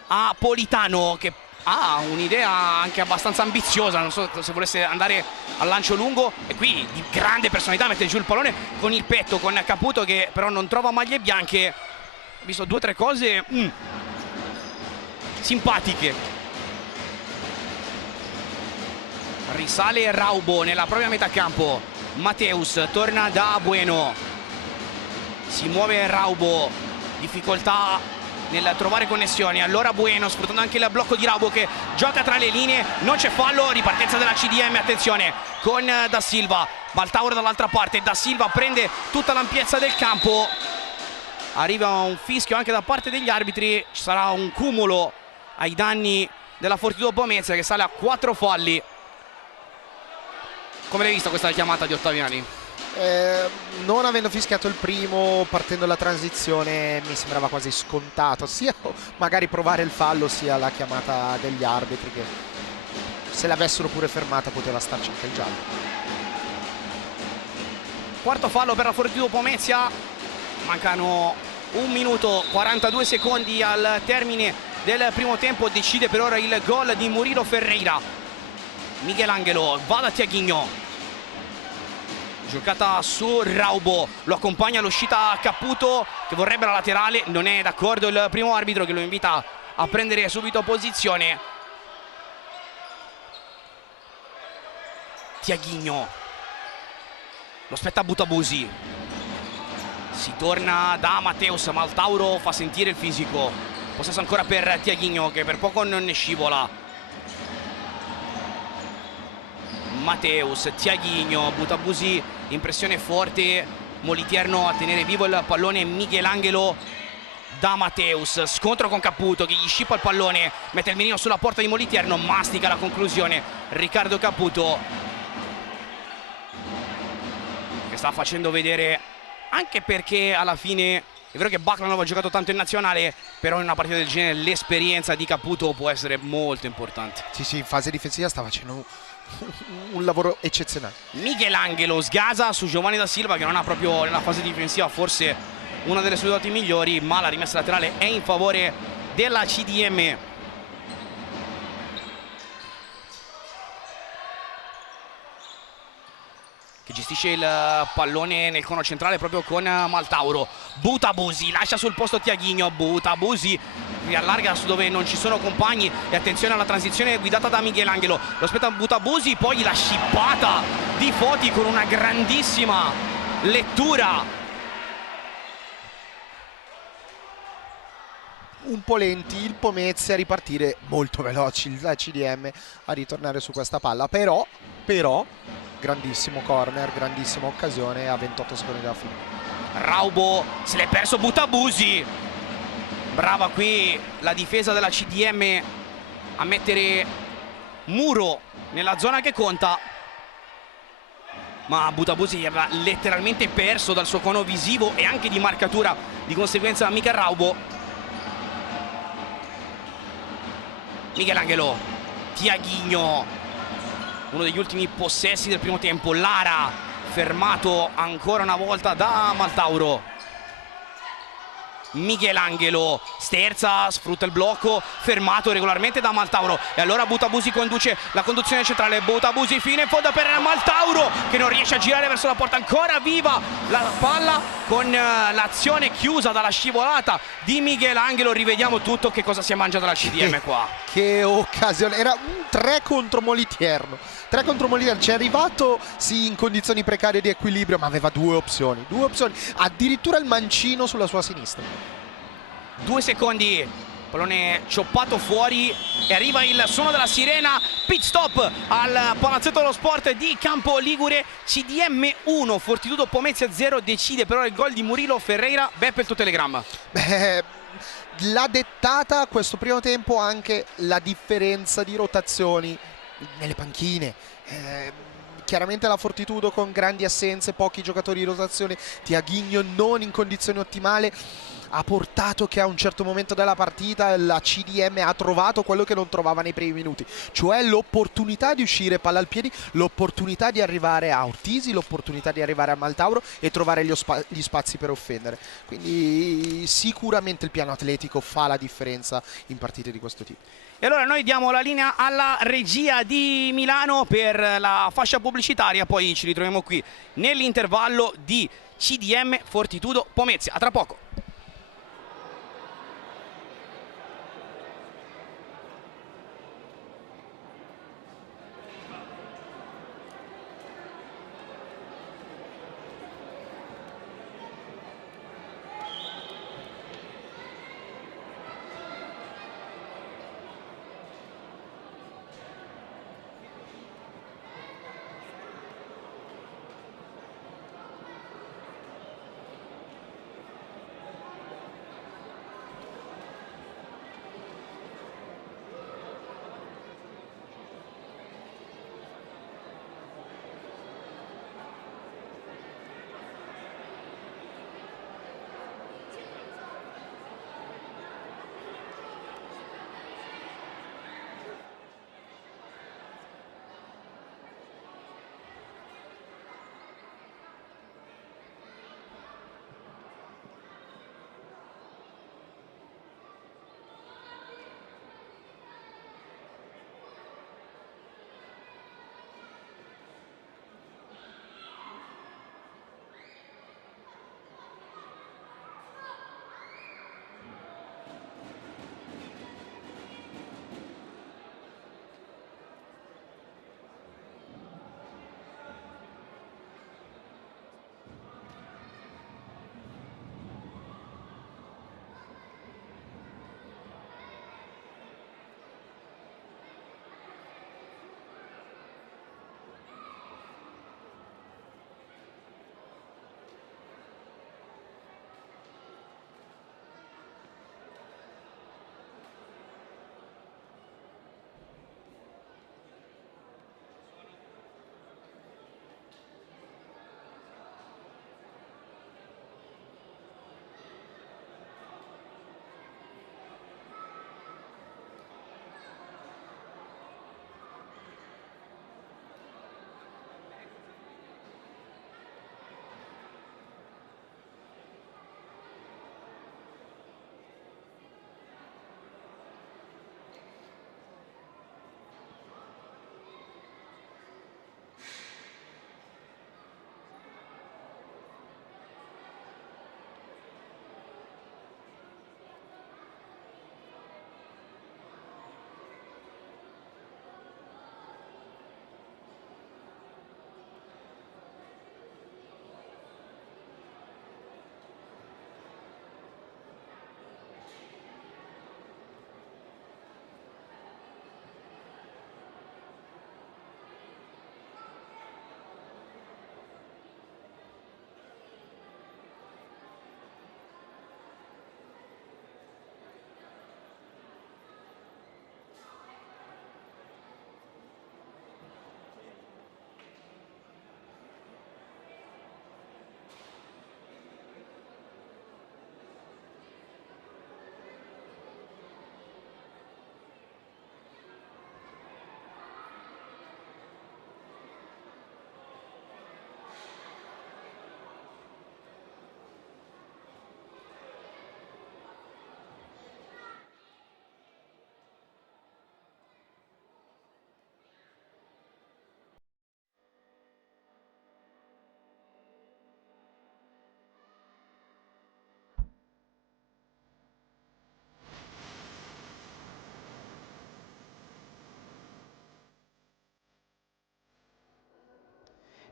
a Politano, che ha un'idea anche abbastanza ambiziosa, non so se volesse andare al lancio lungo, e qui di grande personalità mette giù il pallone con il petto, con Caputo che però non trova maglie bianche. Ho visto 2 o 3 cose simpatiche. Risale Raubo nella propria metà campo, Mateus torna da Bueno, si muove Raubo, difficoltà nel trovare connessioni, allora Bueno sfruttando anche il blocco di Raubo che gioca tra le linee, non c'è fallo, ripartenza della CDM, attenzione con Da Silva, Maltauro dall'altra parte, Da Silva prende tutta l'ampiezza del campo, arriva un fischio anche da parte degli arbitri, ci sarà un cumulo ai danni della Fortitudo Pomezia che sale a 4 falli. Come l'hai vista questa chiamata di Ottaviani? Non avendo fischiato il primo, partendo la transizione, mi sembrava quasi scontato sia magari provare il fallo sia la chiamata degli arbitri, che se l'avessero pure fermata poteva starci anche il giallo. Quarto fallo per la Fortitudo Pomezia, mancano 1 minuto 42 secondi al termine del primo tempo, decide per ora il gol di Murilo Ferreira. Michelangelo va da Tiaghigno, giocata su Raubo, lo accompagna all'uscita Caputo che vorrebbe la laterale, non è d'accordo il primo arbitro che lo invita a prendere subito posizione. Tiaghigno lo aspetta Butabusi, si torna da Mateus, Maltauro fa sentire il fisico, possesso ancora per Tiaghigno che per poco non ne scivola. Mateus, Tiaghigno, Butabusi, impressione forte, Moliterno a tenere vivo il pallone, Michelangelo da Mateus, scontro con Caputo che gli scippa il pallone, mette il mirino sulla porta di Moliterno, mastica la conclusione Riccardo Caputo, che sta facendo vedere, anche perché alla fine è vero che Baklanov ha giocato tanto in nazionale, però in una partita del genere l'esperienza di Caputo può essere molto importante. Sì, in fase difensiva sta facendo un lavoro eccezionale. Michelangelo sgasa su Giovanni da Silva che non ha proprio nella fase difensiva forse una delle sue doti migliori, ma la rimessa laterale è in favore della CDM. che gestisce il pallone nel cono centrale proprio con Maltauro. Butabusi lascia sul posto Tiaghigno, Butabusi riallarga su dove non ci sono compagni e attenzione alla transizione guidata da Michelangelo. Lo aspetta Butabusi, poi la scippata di Foti con una grandissima lettura. Un po' lenti il Pomezia a ripartire, molto veloci la CDM a ritornare su questa palla, però grandissimo corner, grandissima occasione a 28 secondi dalla fine. Raubo se l'è perso Butabusi, brava qui la difesa della CDM a mettere muro nella zona che conta, ma Butabusi aveva letteralmente perso dal suo cono visivo e anche di marcatura, di conseguenza Michael Raubo. Michelangelo, Tiaghigno, uno degli ultimi possessi del primo tempo. Lara fermato ancora una volta da Maltauro. Michelangelo sterza, sfrutta il blocco, fermato regolarmente da Maltauro, e allora Butabusi conduce la conduzione centrale. Butabusi fino in fondo per Maltauro che non riesce a girare verso la porta, ancora viva la palla con l'azione chiusa dalla scivolata di Michelangelo. Rivediamo tutto, che cosa si è mangiata la CDM qua. Che occasione, era un 3 contro Moliterno, 3 contro Moliterno, ci è arrivato sì in condizioni precarie di equilibrio, ma aveva due opzioni, addirittura il mancino sulla sua sinistra. 2 secondi, pallone cioppato fuori e arriva il suono della sirena. Pit stop al Palazzetto dello Sport di Campo Ligure. CDM 1, Fortitudo Pomezia 0. Decide però il gol di Murilo Ferreira. Beppe, il tuo telegramma. L'ha dettata questo primo tempo anche la differenza di rotazioni nelle panchine. Chiaramente la Fortitudo con grandi assenze, pochi giocatori di rotazione, Tiaghigno non in condizione ottimale, ha portato che a un certo momento della partita la CDM ha trovato quello che non trovava nei primi minuti, cioè l'opportunità di uscire palla al piedi, l'opportunità di arrivare a Ortisi, l'opportunità di arrivare a Maltauro e trovare gli spazi per offendere. Quindi sicuramente il piano atletico fa la differenza in partite di questo tipo. E allora noi diamo la linea alla regia di Milano per la fascia pubblicitaria, poi ci ritroviamo qui nell'intervallo di CDM Fortitudo Pomezia. A tra poco.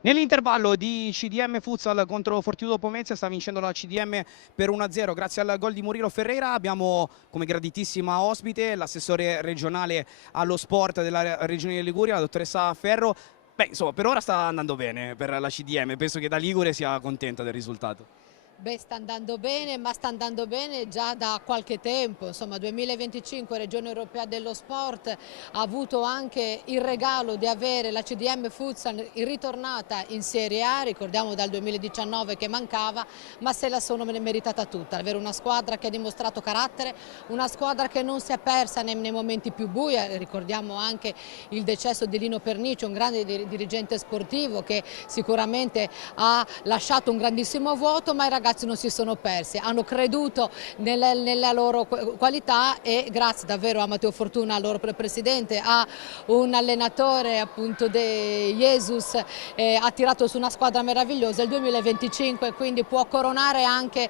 Nell'intervallo di CDM Futsal contro Fortitudo Pomezia sta vincendo la CDM per 1-0 grazie al gol di Murilo Ferreira. Abbiamo come graditissima ospite l'assessore regionale allo sport della regione di Liguria, la dottoressa Ferro. Beh, insomma, per ora sta andando bene per la CDM, penso che da Ligure sia contenta del risultato. Beh, sta andando bene, ma sta andando bene già da qualche tempo. Insomma, 2025 Regione Europea dello Sport ha avuto anche il regalo di avere la CDM Futsal ritornata in Serie A, ricordiamo dal 2019 che mancava, ma se la sono meritata tutta. Avere una squadra che ha dimostrato carattere, una squadra che non si è persa nei momenti più bui, ricordiamo anche il decesso di Lino Pernicio, un grande dirigente sportivo che sicuramente ha lasciato un grandissimo vuoto, ma i ragazzi non si sono persi, hanno creduto nella loro qualità e grazie davvero a Matteo Fortuna, loro presidente, a un allenatore appunto De Jesus, ha tirato su una squadra meravigliosa. Il 2025 quindi può coronare anche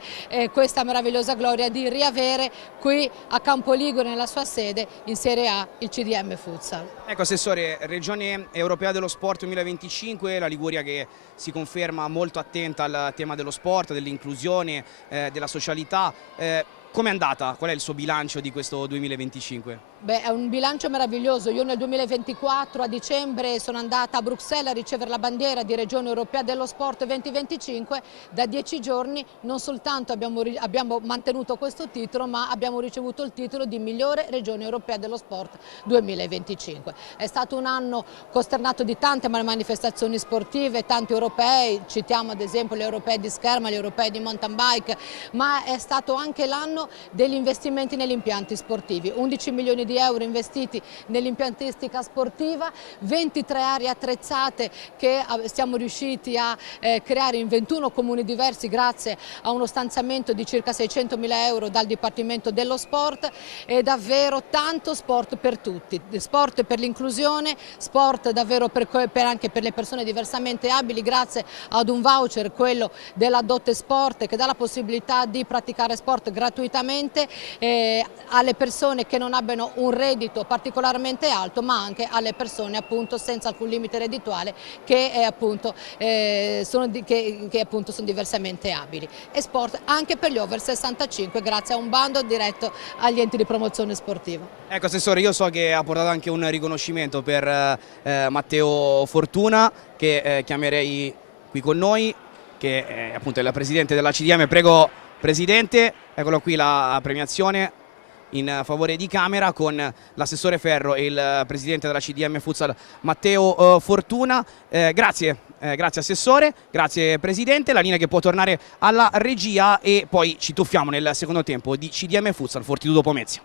questa meravigliosa gloria di riavere qui a Campoligure nella sua sede in Serie A il CDM Futsal. Ecco Assessore, Regione Europea dello Sport 2025, la Liguria che si conferma molto attenta al tema dello sport, dell'inclusione, della socialità. Com'è andata? Qual è il suo bilancio di questo 2025? Beh, è un bilancio meraviglioso. Io nel 2024 a dicembre sono andata a Bruxelles a ricevere la bandiera di Regione Europea dello Sport 2025. Da 10 giorni non soltanto abbiamo mantenuto questo titolo, ma abbiamo ricevuto il titolo di migliore Regione Europea dello Sport 2025. È stato un anno costernato di tante manifestazioni sportive, tanti europei, citiamo ad esempio gli europei di scherma, gli europei di mountain bike, ma è stato anche l'anno degli investimenti negli impianti sportivi. 11 milioni di euro investiti nell'impiantistica sportiva, 23 aree attrezzate che siamo riusciti a creare in 21 comuni diversi grazie a uno stanziamento di circa 600 mila euro dal Dipartimento dello Sport e davvero tanto sport per tutti, sport per l'inclusione, sport davvero anche per le persone diversamente abili grazie ad un voucher, quello della Dote Sport, che dà la possibilità di praticare sport gratuitamente alle persone che non abbiano un reddito particolarmente alto, ma anche alle persone appunto senza alcun limite reddituale che sono diversamente abili, e sport anche per gli over 65 grazie a un bando diretto agli enti di promozione sportiva. Ecco Assessore, io so che ha portato anche un riconoscimento per Matteo Fortuna che chiamerei qui con noi, che è appunto il presidente della CDM. Prego Presidente, eccolo qui la premiazione in favore di Camera con l'assessore Ferro e il presidente della CDM Futsal Matteo Fortuna. Grazie Assessore, grazie Presidente, la linea che può tornare alla regia e poi ci tuffiamo nel secondo tempo di CDM Futsal Fortitudo Pomezia.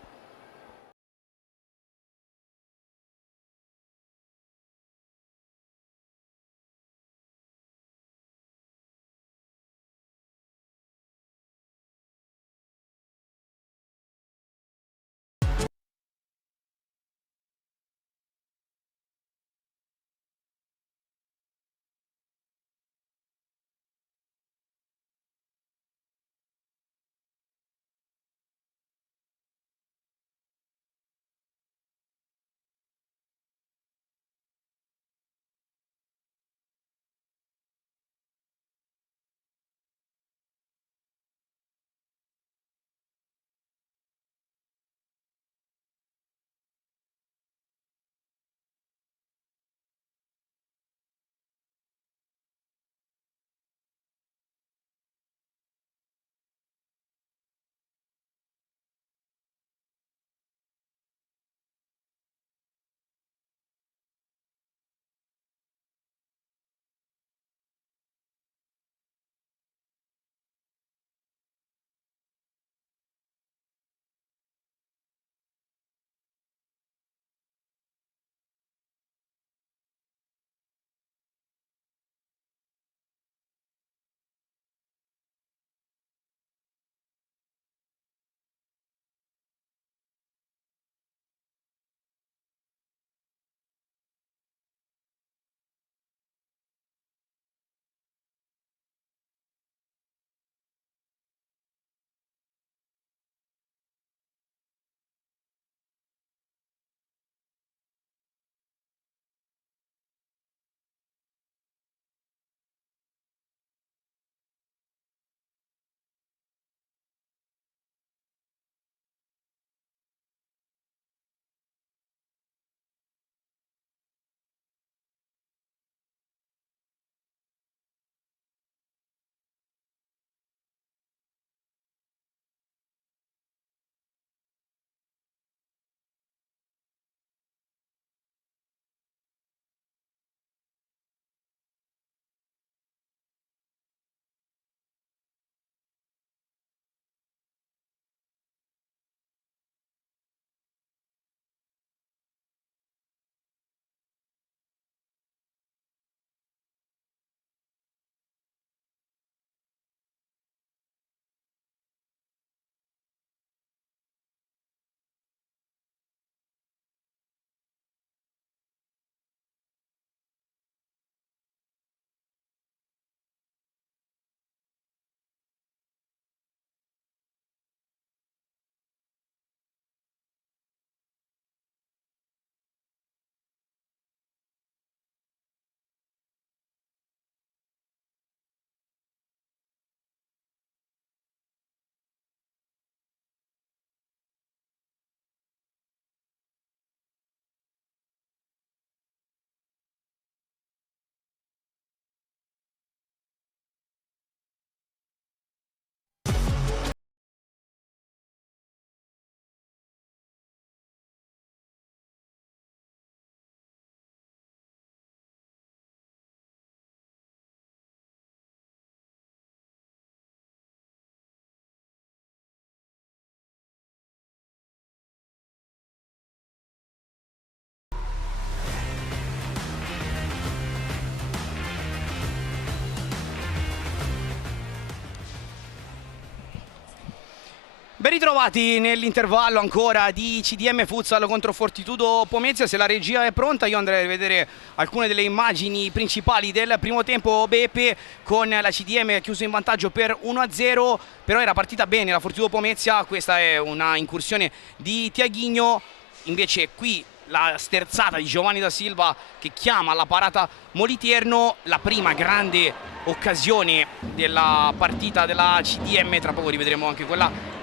ritrovati nell'intervallo ancora di CDM Futsal contro Fortitudo Pomezia. Se la regia è pronta io andrei a vedere alcune delle immagini principali del primo tempo. Beppe con la CDM chiuso in vantaggio per 1-0, però era partita bene la Fortitudo Pomezia. Questa è una incursione di Tiaghigno, invece qui la sterzata di Giovanni da Silva che chiama la parata Moliterno, la prima grande occasione della partita della CDM. Tra poco rivedremo anche quella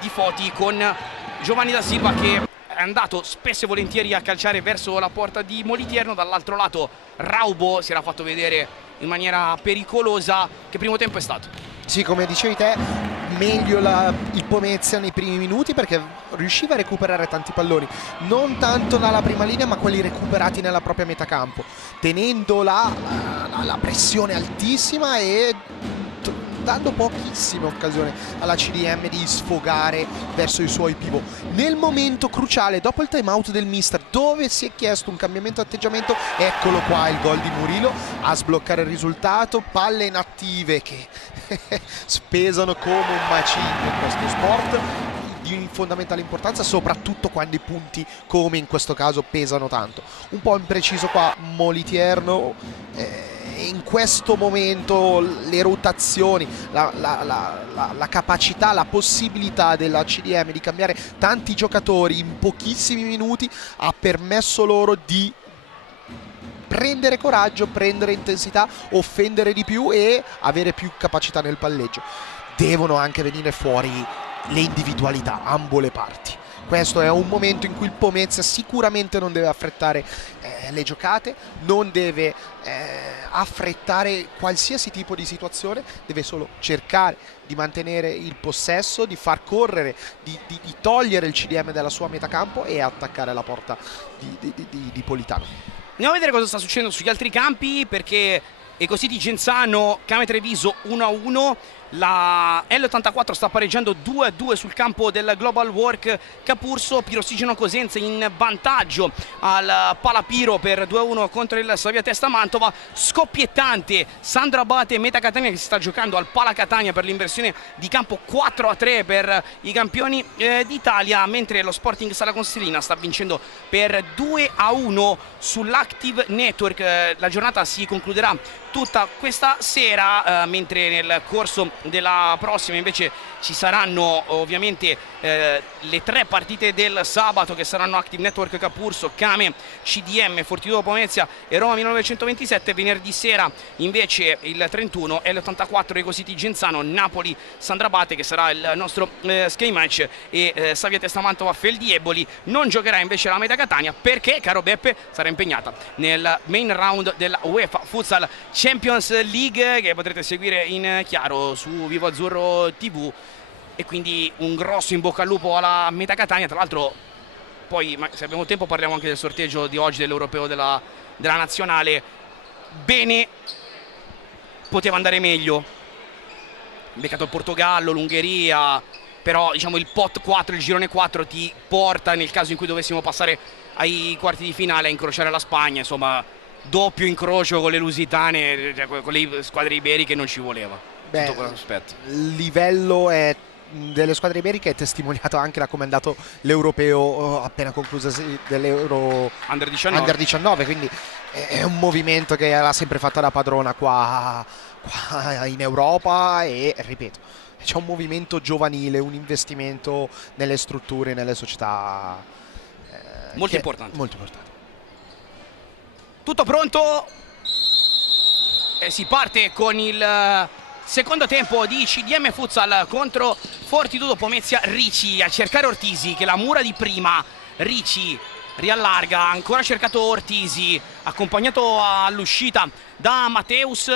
di Foti con Giovanni da Silva che è andato spesso e volentieri a calciare verso la porta di Moliterno. Dall'altro lato Raubo si era fatto vedere in maniera pericolosa. Che primo tempo è stato? Sì, come dicevi te, meglio il Pomezia nei primi minuti perché riusciva a recuperare tanti palloni, non tanto dalla prima linea ma quelli recuperati nella propria metà campo, tenendo la pressione altissima e dando pochissime occasioni alla CDM di sfogare verso i suoi pivot. Nel momento cruciale, dopo il time out del mister, dove si è chiesto un cambiamento di atteggiamento, eccolo qua il gol di Murillo a sbloccare il risultato. Palle inattive che pesano come un macigno in questo sport, di fondamentale importanza, soprattutto quando i punti come in questo caso pesano tanto. Un po' impreciso qua Moliterno, in questo momento le rotazioni, la capacità, la possibilità della CDM di cambiare tanti giocatori in pochissimi minuti ha permesso loro di prendere coraggio, prendere intensità, offendere di più e avere più capacità nel palleggio. Devono anche venire fuori le individualità, ambo le parti. Questo è un momento in cui il Pomezia sicuramente non deve affrettare le giocate, non deve affrettare qualsiasi tipo di situazione, deve solo cercare di mantenere il possesso, di far correre, di togliere il CDM dalla sua metà campo e attaccare la porta di Politano. Andiamo a vedere cosa sta succedendo sugli altri campi, perché Ecositi Genzano, Came Treviso 1-1. La L84 sta pareggiando 2-2 sul campo del Global Work Capurso. Pirossigeno Cosenza in vantaggio al Palapiro per 2-1 contro il Savia Testa Mantova. Scoppiettante Sandro Abate Meta Catania che si sta giocando al Pala Catania per l'inversione di campo 4-3 per i campioni d'Italia, mentre lo Sporting Sala Consilina sta vincendo per 2-1 sull'Active Network. La giornata si concluderà tutta questa sera, mentre nel corso della prossima invece ci saranno ovviamente le 3 partite del sabato che saranno Active Network Capurso, Came, CDM, Fortitudo Pomezia e Roma 1927. Venerdì sera invece il 31 L84 Ecositi Genzano, Napoli Sandrabate che sarà il nostro sky match, e Savia Testa Mantova Feldieboli. Non giocherà invece la Meta Catania perché, caro Beppe, sarà impegnata nel main round della UEFA Futsal Champions League che potrete seguire in chiaro su Vivo Azzurro TV. E quindi un grosso in bocca al lupo alla Meta Catania. Tra l'altro poi se abbiamo tempo parliamo anche del sorteggio di oggi dell'Europeo della Nazionale. Bene, poteva andare meglio, beccato il Portogallo, l'Ungheria, però diciamo il pot 4, il girone 4 ti porta, nel caso in cui dovessimo passare ai quarti di finale, a incrociare la Spagna. Insomma, doppio incrocio con le lusitane, cioè con le squadre iberiche non ci voleva. Beh, il livello delle squadre iberiche è testimoniato anche da come è andato l'Europeo appena concluso dell'Euro Under 19. Under 19, quindi è un movimento che era sempre fatta da padrona qua in Europa e ripeto, c'è un movimento giovanile, un investimento nelle strutture, nelle società molto importante. Molto importante. Tutto pronto e si parte con il secondo tempo di CDM Futsal contro Fortitudo Pomezia. Ricci a cercare Ortisi che la mura di prima. Ricci riallarga, ancora cercato Ortisi, accompagnato all'uscita da Mateus.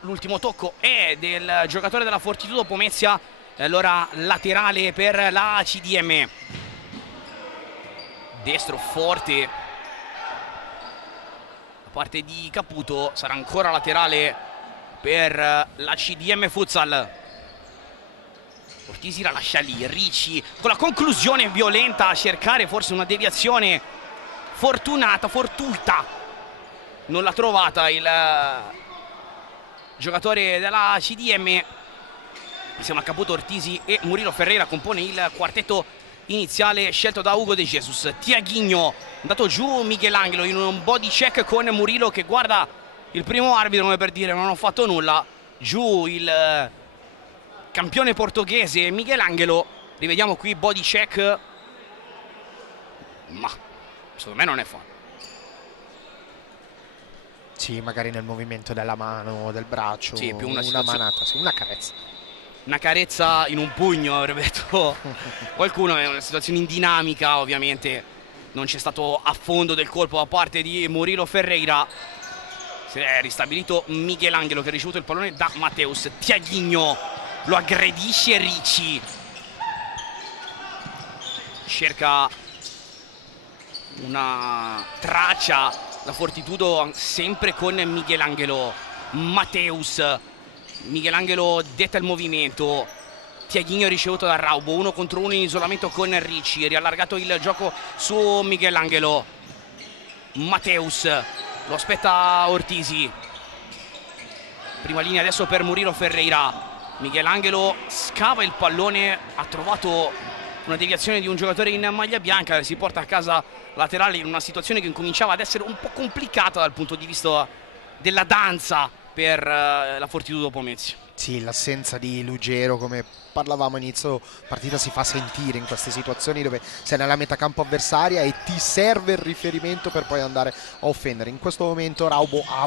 L'ultimo tocco è del giocatore della Fortitudo Pomezia, allora laterale per la CDM. Destro forte da parte di Caputo, sarà ancora laterale per la CDM Futsal. Ortisi la lascia lì, Ricci con la conclusione violenta a cercare forse una deviazione fortuita. Non l'ha trovata il giocatore della CDM. insieme a Caputo, Ortisi e Murilo Ferreira compone il quartetto iniziale scelto da Hugo De Jesus. Tiaguinho andato giù, Michelangelo in un body check con Murilo che guarda il primo arbitro come per dire non ho fatto nulla. Giù il campione portoghese Michelangelo, rivediamo qui body check, ma secondo me non è fallo. Sì, magari nel movimento della mano, del braccio, Sì, più una manata, sì, una carezza. Una carezza in un pugno, avrebbe detto qualcuno. È una situazione in dinamica, ovviamente non c'è stato affondo del colpo da parte di Murilo Ferreira. Si è ristabilito Michelangelo che ha ricevuto il pallone da Mateus. Tiaguinho lo aggredisce Ricci, cerca una traccia la Fortitudo sempre con Michelangelo. Mateus, Michelangelo detta il movimento, Tiaguinho ricevuto da Raubo, 1 contro 1 in isolamento con Ricci, riallargato il gioco su Michelangelo. Mateus lo aspetta Ortisi, prima linea adesso per Murilo Ferreira. Michelangelo scava il pallone, ha trovato una deviazione di un giocatore in maglia bianca, si porta a casa laterale in una situazione che incominciava ad essere un po' complicata dal punto di vista della danza per la Fortitudo Pomezia. Sì, l'assenza di Lugero, come parlavamo a inizio partita, si fa sentire in queste situazioni dove sei nella metacampo avversaria e ti serve il riferimento per poi andare a offendere. In questo momento Raubo ha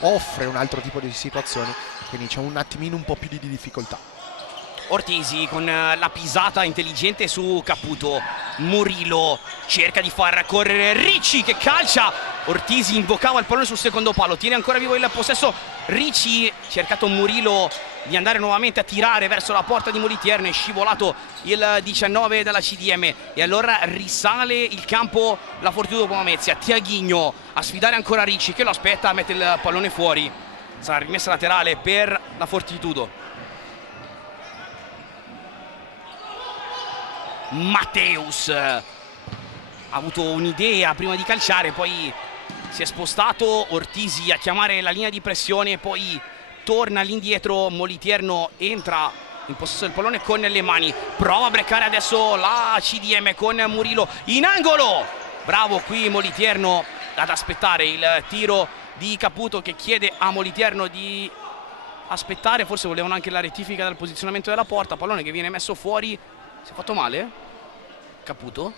offre un altro tipo di situazioni, quindi c'è un attimino un po' più di difficoltà. Ortisi con la pisata intelligente su Caputo. Murilo cerca di far correre Ricci che calcia. Ortisi invocava il pallone sul secondo palo, tiene ancora vivo il possesso Ricci, cercato Murilo di andare nuovamente a tirare verso la porta di Moliterno, è scivolato il 19 dalla CDM e allora risale il campo la Fortitudo Pomezia. Tiaguinho a sfidare ancora Ricci che lo aspetta, mette il pallone fuori, sarà rimessa laterale per la Fortitudo. Mateus ha avuto un'idea prima di calciare, poi si è spostato Ortisi a chiamare la linea di pressione, poi torna all'indietro, Moliterno entra in possesso del pallone con le mani, prova a breccare adesso la CDM con Murilo in angolo, bravo qui Moliterno ad aspettare il tiro di Caputo che chiede a Moliterno di aspettare, forse volevano anche la rettifica del posizionamento della porta, pallone che viene messo fuori. Si è fatto male? Caputo?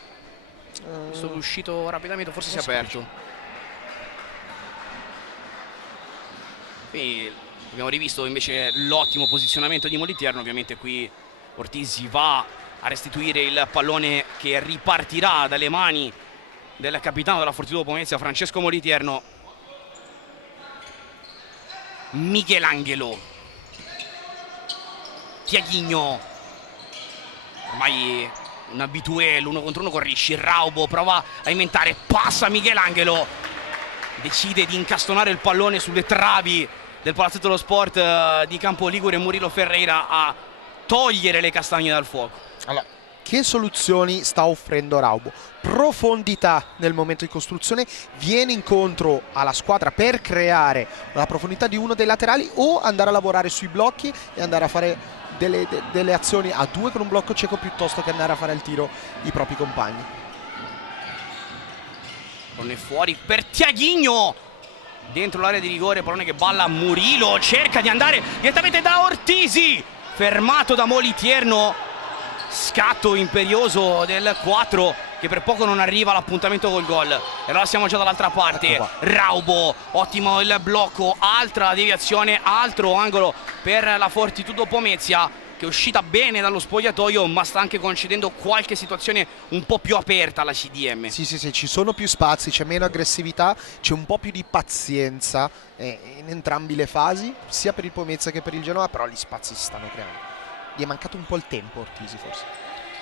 Sono uscito rapidamente, forse si è aperto. Qui abbiamo rivisto invece l'ottimo posizionamento di Moliterno. Ovviamente qui Ortisi va a restituire il pallone che ripartirà dalle mani del capitano della Fortitudo Pomezia, Francesco Moliterno. Michelangelo, Tiaguinho, ormai un abitué, l'1 contro 1 con Ricci. Raubo prova a inventare, passa Michelangelo, decide di incastonare il pallone sulle travi del Palazzetto dello Sport di Campo Ligure. Murilo Ferreira a togliere le castagne dal fuoco. Allora, che soluzioni sta offrendo Raubo? Profondità nel momento di costruzione, viene incontro alla squadra per creare la profondità di uno dei laterali o andare a lavorare sui blocchi e andare a fare delle azioni a due con un blocco cieco piuttosto che andare a fare il tiro i propri compagni. Pallone fuori per Tiaguinho, dentro l'area di rigore, pallone che balla. Murilo cerca di andare direttamente da Ortisi, fermato da Moliterno, scatto imperioso del 4 che per poco non arriva all'appuntamento col gol. E allora siamo già dall'altra parte. Raubo, ottimo il blocco, altra deviazione, altro angolo per la Fortitudo Pomezia che è uscita bene dallo spogliatoio ma sta anche concedendo qualche situazione un po' più aperta alla CDM. Sì, ci sono più spazi, c'è meno aggressività, c'è un po' più di pazienza in entrambi le fasi, sia per il Pomezia che per il Genoa, però gli spazi si stanno creando. Gli è mancato un po' il tempo Ortisi forse.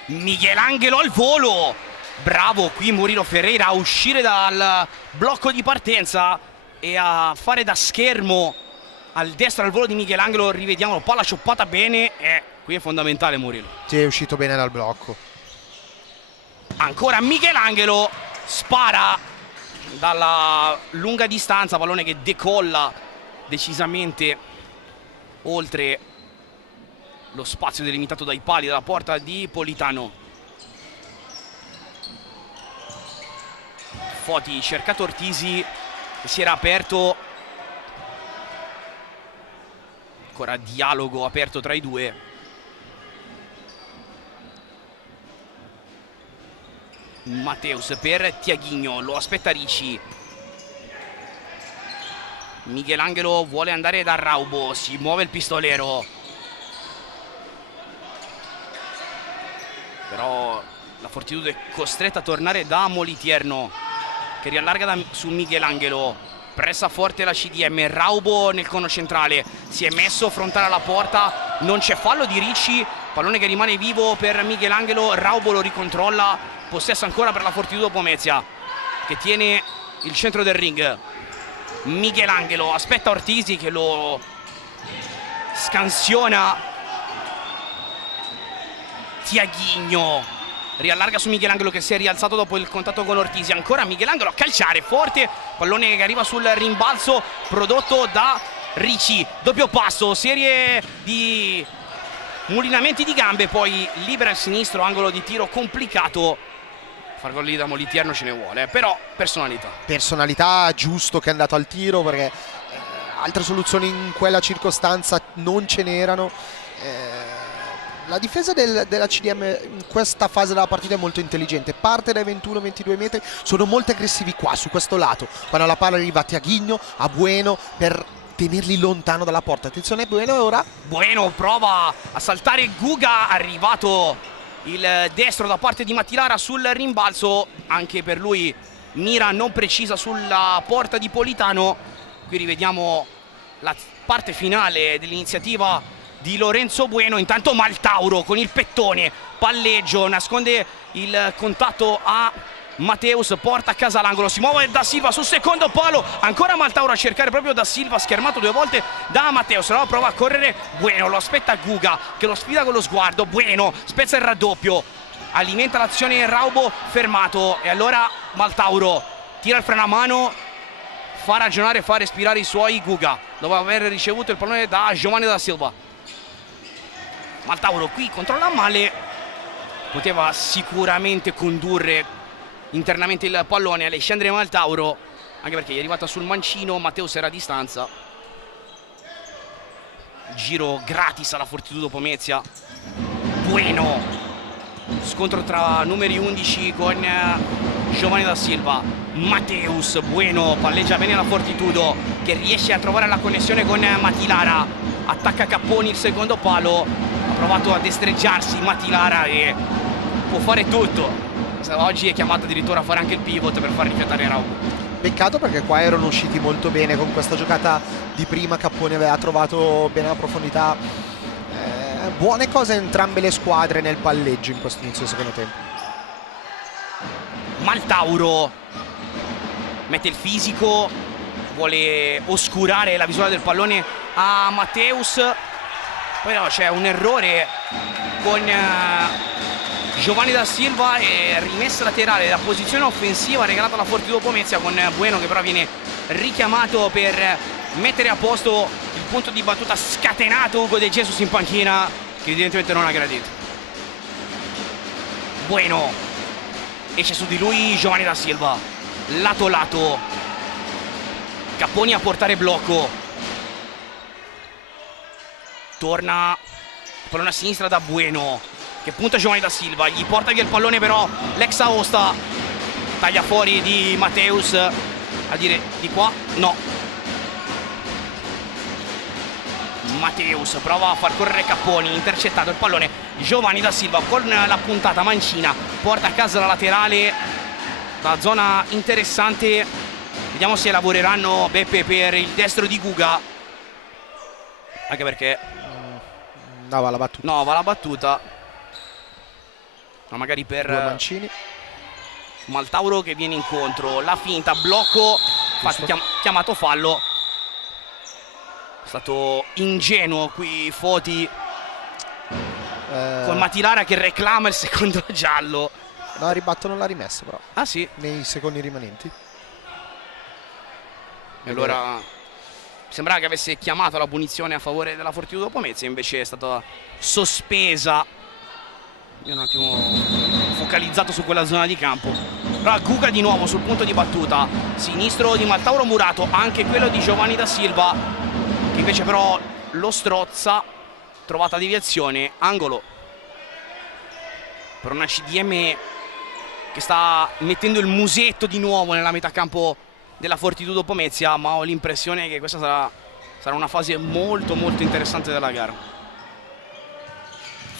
Michelangelo al volo, bravo qui Murilo Ferreira a uscire dal blocco di partenza e a fare da schermo al destro al volo di Michelangelo. Rivediamolo, palla scioppata bene e qui è fondamentale Murilo. Sì, è uscito bene dal blocco. Ancora Michelangelo, spara dalla lunga distanza, pallone che decolla decisamente oltre lo spazio delimitato dai pali dalla porta di Politano. Foti cercato Ortisi che si era aperto, ancora dialogo aperto tra i due. Mateus per Tiaghigno, lo aspetta Ricci. Michelangelo vuole andare da Raubo, si muove il pistolero, però la Fortitudo è costretta a tornare da Moliterno, che riallarga su Michelangelo. Pressa forte la CDM, Raubo nel cono centrale, si è messo frontale alla porta, non c'è fallo di Ricci, pallone che rimane vivo per Michelangelo, Raubo lo ricontrolla, possesso ancora per la Fortitudo Pomezia, che tiene il centro del ring. Michelangelo aspetta Ortisi che lo scansiona. Tiaghigno riallarga su Michelangelo che si è rialzato dopo il contatto con Ortisi. Ancora Michelangelo a calciare forte, pallone che arriva sul rimbalzo prodotto da Ricci. Doppio passo, serie di mulinamenti di gambe, poi libera il sinistro, angolo di tiro complicato. Far gol lì da Moliterno ce ne vuole, però personalità, giusto che è andato al tiro, perché altre soluzioni in quella circostanza non ce n'erano. La difesa della CDM in questa fase della partita è molto intelligente, parte dai 21-22 metri, sono molto aggressivi qua su questo lato, quando la palla arriva a Tiaghigno, a Bueno, per tenerli lontano dalla porta. Attenzione Bueno, ora Bueno prova a saltare Guga, arrivato il destro da parte di Mattilara sul rimbalzo, anche per lui mira non precisa sulla porta di Politano. Qui rivediamo la parte finale dell'iniziativa di Lorenzo Bueno. Intanto Maltauro con il pettone, palleggio, nasconde il contatto a Mateus, porta a casa l'angolo, si muove Da Silva sul secondo palo, ancora Maltauro a cercare proprio Da Silva, schermato 2 volte da Mateus, allora prova a correre Bueno, lo aspetta Guga che lo sfida con lo sguardo. Bueno spezza il raddoppio, alimenta l'azione Raubo, fermato, e allora Maltauro tira il freno a mano, fa ragionare, fa respirare i suoi Guga dopo aver ricevuto il pallone da Giovanni Da Silva. Maltauro qui controlla male, poteva sicuramente condurre internamente il pallone Alessandro Maltauro, anche perché gli è arrivata sul mancino, Mateus era a distanza. Giro gratis alla Fortitudo Pomezia. Bueno, scontro tra numeri 11 con Giovanni Da Silva. Mateus, Bueno palleggia bene la Fortitudo, che riesce a trovare la connessione con Mattilara, attacca Capponi il secondo palo, ha provato a destreggiarsi Mattilara e può fare tutto. Oggi è chiamato addirittura a fare anche il pivot per far rifiatare Raubo. Peccato, perché qua erano usciti molto bene con questa giocata di prima. Capponi aveva trovato bene la profondità, buone cose entrambe le squadre nel palleggio in questo inizio del secondo tempo. Maltauro mette il fisico, vuole oscurare la visuale del pallone a Mateus, poi no, c'è un errore con Giovanni Da Silva e rimessa laterale. La posizione offensiva regalata alla Fortitudo Pomezia, con Bueno che però viene richiamato per mettere a posto il punto di battuta scatenato. Ugo De Jesus in panchina, che evidentemente non ha gradito. Bueno, esce su di lui Giovanni Da Silva, lato lato, Capponi a portare blocco, torna pallone a sinistra da Bueno, che punta Giovanni Da Silva, gli porta via il pallone però l'ex Aosta, taglia fuori di Mateus, a dire di qua no. Mateus prova a far correre Capponi, intercettato il pallone Giovanni Da Silva con la puntata mancina, porta a casa la laterale, la zona interessante. Vediamo se lavoreranno Beppe per il destro di Guga, anche perché no, va la battuta. No, va la battuta. Ma magari per Mancini. Maltauro che viene incontro, la finta, blocco, infatti chiamato fallo. È stato ingenuo qui Foti con Mattilara che reclama il secondo giallo. No, Ribatto non l'ha rimesso però. Ah sì? Nei secondi rimanenti. E allora sembrava che avesse chiamato la punizione a favore della Fortitudo Pomezia, invece è stata sospesa. Io un attimo focalizzato su quella zona di campo. Però Guga di nuovo sul punto di battuta, sinistro di Maltauro Murato, anche quello di Giovanni da Silva, che invece però lo strozza. Trovata deviazione, angolo per una CDM che sta mettendo il musetto di nuovo nella metà campo della Fortitudo Pomezia, ma ho l'impressione che questa sarà una fase molto molto interessante della gara.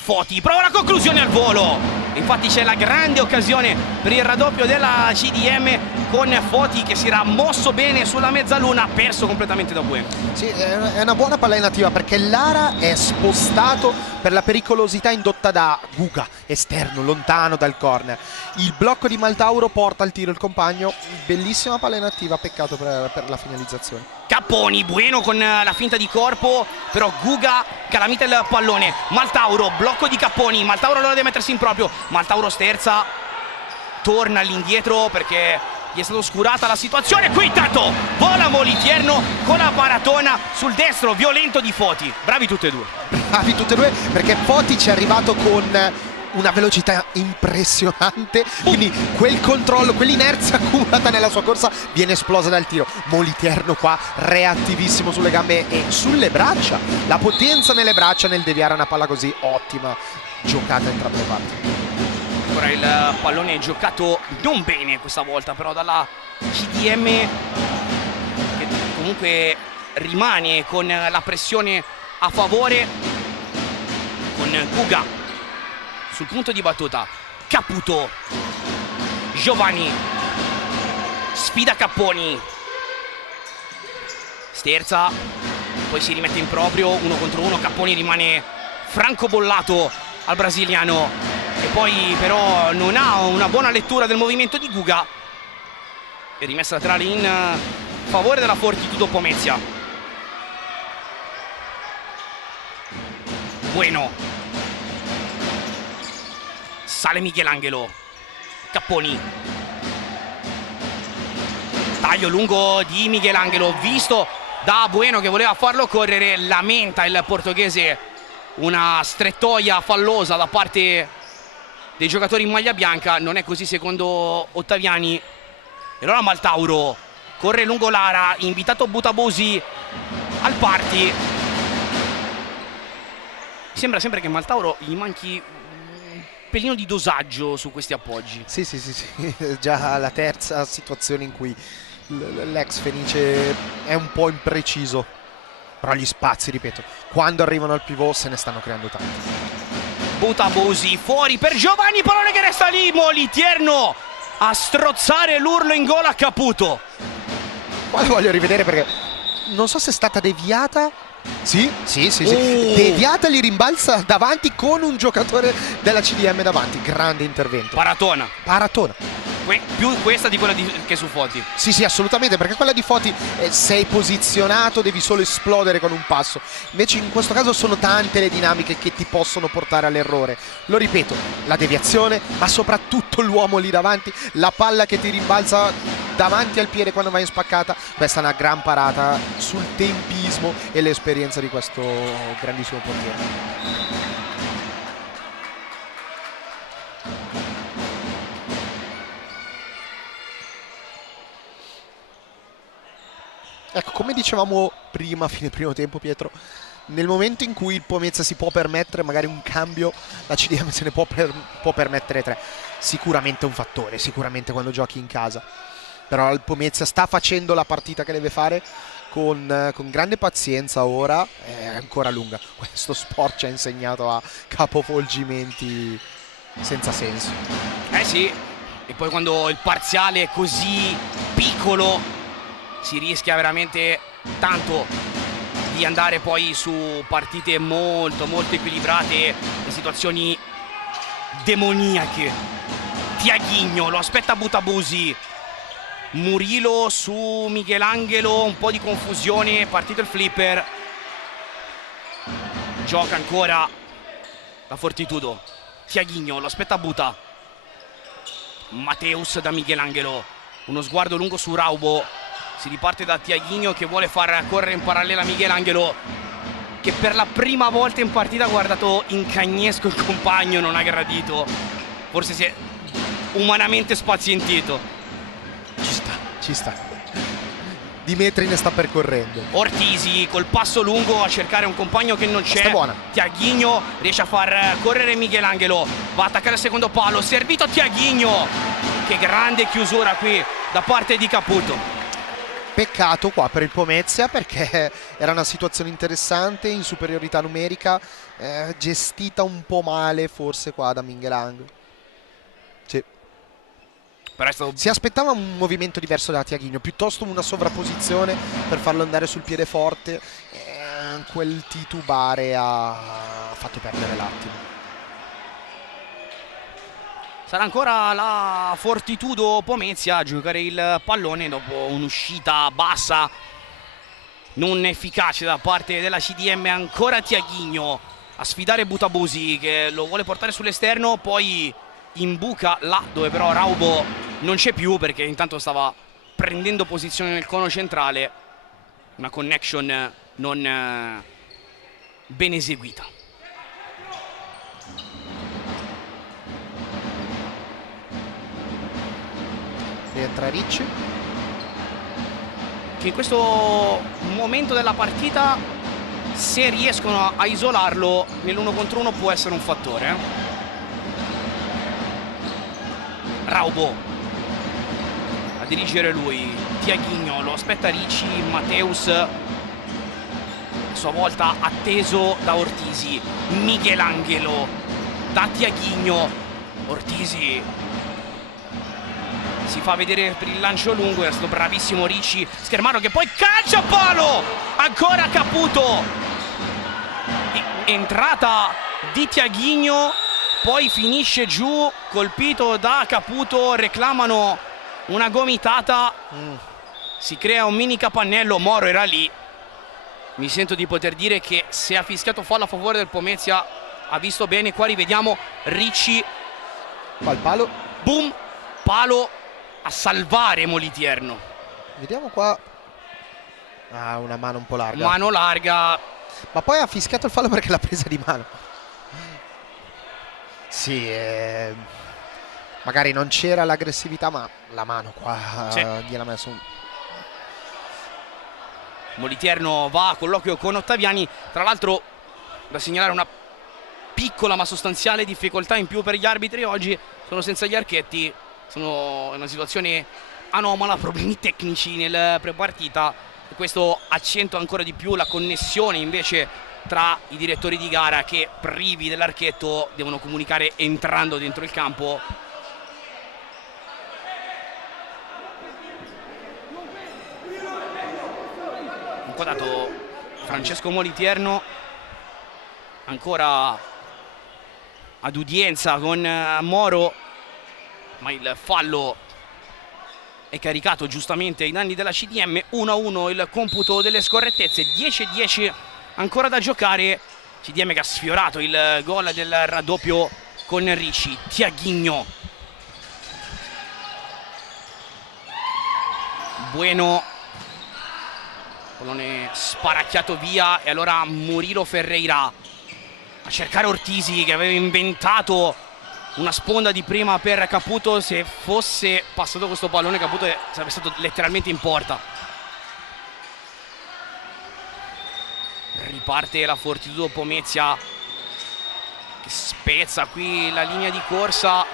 Foti prova la conclusione al volo, infatti c'è la grande occasione per il raddoppio della CDM con Foti che si era mosso bene sulla mezzaluna, perso completamente da Bueno. Sì, è una buona palla inattiva perché Lara è spostato per la pericolosità indotta da Guga, esterno, lontano dal corner. Il blocco di Maltauro porta al tiro il compagno, bellissima palla inattiva, peccato per la finalizzazione. Capponi, Bueno con la finta di corpo, però Guga calamita il pallone. Maltauro, blocco di Capponi, Maltauro allora deve mettersi in proprio, Maltauro sterza, torna all'indietro perché gli è stata oscurata la situazione. Qui intanto vola Moliterno con la paratona sul destro violento di Foti. Bravi tutti e due. Bravi tutti e due perché Foti ci è arrivato con una velocità impressionante, quindi quel controllo, quell'inerzia accumulata nella sua corsa viene esplosa dal tiro. Moliterno qua reattivissimo sulle gambe e sulle braccia, la potenza nelle braccia nel deviare una palla così, ottima giocata entrambe le parti. Ora il pallone è giocato non bene questa volta però dalla CDM, che comunque rimane con la pressione a favore, con Guga sul punto di battuta. Caputo, Giovanni sfida Capponi, sterza, poi si rimette in proprio, 1 contro 1, Capponi rimane francobollato al brasiliano e poi però non ha una buona lettura del movimento di Guga e rimessa laterale in favore della Fortitudo Pomezia. Bueno, sale Michelangelo, Capponi, taglio lungo di Michelangelo visto da Bueno che voleva farlo correre, lamenta il portoghese una strettoia fallosa da parte dei giocatori in maglia bianca. Non è così secondo Ottaviani e allora Maltauro corre lungo Lara, invitato Butabosi al party. Sembra sempre che Maltauro gli manchi pelino di dosaggio su questi appoggi. Sì, già la terza situazione in cui l'ex Fenice è un po' impreciso, però gli spazi, ripeto, quando arrivano al pivot se ne stanno creando tanti. Butabosi fuori per Giovanni, pallone che resta lì, Moliterno a strozzare l'urlo in gola a Caputo. Qua lo voglio rivedere perché non so se è stata deviata. Sì. Deviata, li rimbalza davanti con un giocatore della CDM davanti. Grande intervento. Paratona. Più questa di quella che su Foti. Sì, assolutamente, perché quella di Foti sei posizionato, devi solo esplodere con un passo. Invece in questo caso sono tante le dinamiche che ti possono portare all'errore. Lo ripeto, la deviazione, ma soprattutto l'uomo lì davanti, la palla che ti rimbalza davanti al piede quando vai in spaccata. Questa è una gran parata sul tempismo e l'esperienza di questo grandissimo portiere. Ecco, come dicevamo prima, fine primo tempo, Pietro, nel momento in cui il Pomezia si può permettere magari un cambio, la CDM se ne può permettere 3. Sicuramente un fattore, sicuramente quando giochi in casa. Però il Pomezia sta facendo la partita che deve fare con grande pazienza ora, è ancora lunga. Questo sport ci ha insegnato a capovolgimenti senza senso. Sì, e poi quando il parziale è così piccolo si rischia veramente tanto di andare poi su partite molto molto equilibrate, situazioni demoniache. Tiaghigno lo aspetta Butabosi, Murilo su Michelangelo, un po' di confusione, partito il flipper, gioca ancora la Fortitudo. Tiaghigno lo aspetta Buta, Mateus da Michelangelo, uno sguardo lungo su Raubo, Si riparte da Tiaguinho che vuole far correre in parallela Michelangelo, che per la prima volta in partita ha guardato in cagnesco il compagno, non ha gradito. Forse si è umanamente spazientito. Ci sta. Di metri ne sta percorrendo. Ortisi col passo lungo a cercare un compagno che non c'è. Buona. Tiaguinho riesce a far correre Michelangelo, va a attaccare il secondo palo, servito Tiaguinho. Che grande chiusura qui da parte di Caputo. Peccato qua per il Pomezia, perché era una situazione interessante in superiorità numerica, gestita un po' male forse qua da Michelangelo. Sì. Si aspettava un movimento diverso da Tiaguinho, piuttosto una sovrapposizione per farlo andare sul piede forte. Quel titubare ha fatto perdere l'attimo. Sarà ancora la Fortitudo Pomezia a giocare il pallone dopo un'uscita bassa non efficace da parte della CDM. Ancora Tiaguinho a sfidare Butabusi che lo vuole portare sull'esterno, poi imbuca là dove però Raubo non c'è più perché intanto stava prendendo posizione nel cono centrale. Una connection non ben eseguita. Rientra Ricci, che in questo momento della partita, se riescono a isolarlo nell'1 contro 1, può essere un fattore. Raubo a dirigere lui, Tiaguinho lo aspetta Ricci, Matteus a sua volta atteso da Ortisi, Michelangelo da Tiaguinho, Ortisi si fa vedere per il lancio lungo, è stato bravissimo Ricci, Schermano che poi calcia a palo, ancora Caputo, entrata di Tiaguinho, poi finisce giù, colpito da Caputo, reclamano una gomitata, si crea un mini capannello, Moro era lì, mi sento di poter dire che se ha fischiato fallo a favore del Pomezia ha visto bene. Qua rivediamo Ricci, qua il palo, boom, palo a salvare Moliterno. Vediamo qua. Una mano un po' larga. Mano larga. Ma poi ha fischiato il fallo perché l'ha presa di mano. Sì, magari non c'era l'aggressività, ma la mano qua sì, gliel'ha messo un... Moliterno va a colloquio con Ottaviani. Tra l'altro da segnalare una piccola ma sostanziale difficoltà in più per gli arbitri oggi. Sono senza gli archetti, sono in una situazione anomala, problemi tecnici nel prepartita, e questo accentua ancora di più la connessione invece tra i direttori di gara che, privi dell'archetto, devono comunicare entrando dentro il campo. Inquadrato Francesco Moliterno, ancora ad udienza con Moro, ma il fallo è caricato giustamente ai danni della CDM. 1-1 il computo delle scorrettezze, 10-10 ancora da giocare. CDM che ha sfiorato il gol del raddoppio con Ricci. Tiaguinho, Bueno, pallone sparacchiato via, e allora Murilo Ferreira a cercare Ortisi che aveva inventato una sponda di prima per Caputo. Se fosse passato questo pallone Caputo sarebbe stato letteralmente in porta. Riparte la Fortitudo Pomezia che spezza qui la linea di corsa,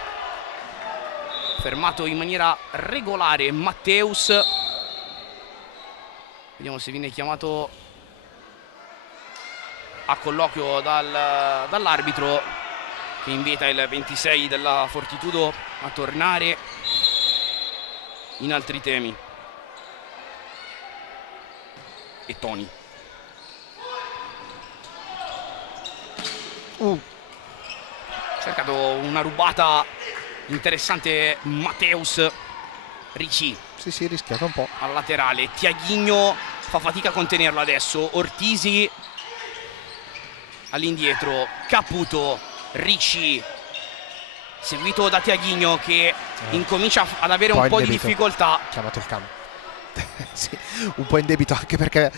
fermato in maniera regolare Matteus. Vediamo se viene chiamato a colloquio dall'arbitro, che invita il 26 della Fortitudo a tornare in altri temi. E Toni. Cercato una rubata interessante Matteus. Ricci. Sì, rischiato un po'. Al laterale. Tiaguinho fa fatica a contenerlo adesso. Ortisi all'indietro. Caputo. Ricci seguito da Tiaguinho che incomincia ad avere un po' di difficoltà. Chiamato il cambio. Sì, un po' in debito, anche perché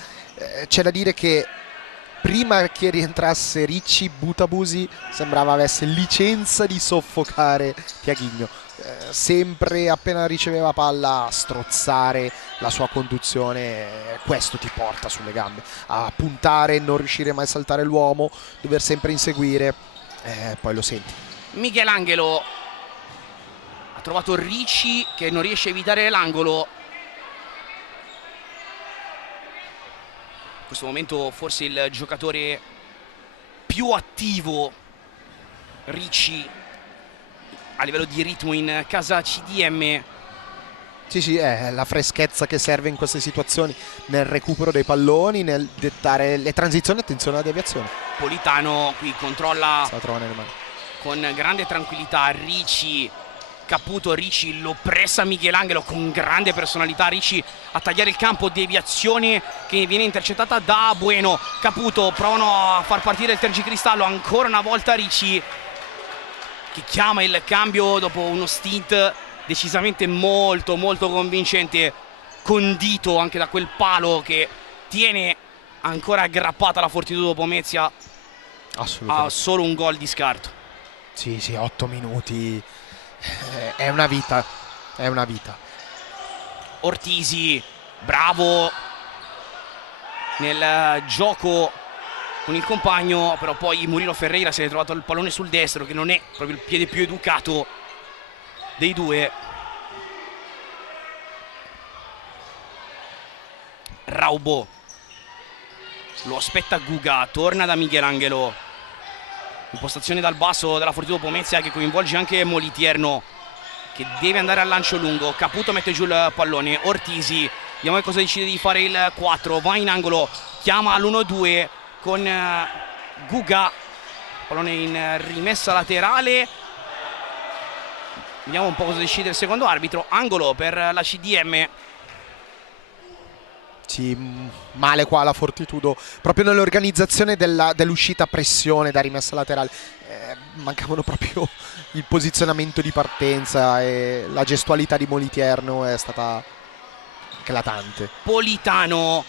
c'è da dire che prima che rientrasse Ricci, Butabusi sembrava avesse licenza di soffocare Tiaghigno, sempre appena riceveva palla a strozzare la sua conduzione. Questo ti porta sulle gambe, a puntare, non riuscire mai a saltare l'uomo, dover sempre inseguire, poi lo senti. Michelangelo ha trovato Ricci che non riesce a evitare l'angolo. In questo momento forse il giocatore più attivo, Ricci, a livello di ritmo in casa CDM. Sì, è la freschezza che serve in queste situazioni, nel recupero dei palloni, nel dettare le transizioni. Attenzione alla deviazione. Politano qui controlla Se la trova nelle mani con grande tranquillità. Ricci, Caputo, Ricci lo pressa Michelangelo con grande personalità. Ricci a tagliare il campo, deviazione che viene intercettata da Bueno. Caputo, provano a far partire il tergicristallo, ancora una volta Ricci che chiama il cambio dopo uno stint decisamente molto convincente, condito anche da quel palo che tiene ancora aggrappata la Fortitudo Pomezia a solo un gol di scarto. Sì, 8 minuti. È una vita, è una vita. Ortisi, bravo nel gioco con il compagno, però poi Murilo Ferreira si è trovato il pallone sul destro, che non è proprio il piede più educato dei due. Raubo lo aspetta Guga, torna da Michelangelo. Impostazione dal basso della Fortitudo Pomezia che coinvolge anche Molitierno, che deve andare al lancio lungo. Caputo mette giù il pallone. Ortisi, vediamo che cosa decide di fare il 4, va in angolo, chiama all'1-2 con Guga, pallone in rimessa laterale. Vediamo un po' cosa decide il secondo arbitro. Angolo per la CDM. Sì, male qua la Fortitudo, proprio nell'organizzazione dell'uscita a pressione da rimessa laterale. Mancavano proprio il posizionamento di partenza, e la gestualità di Molitierno è stata eclatante. Politano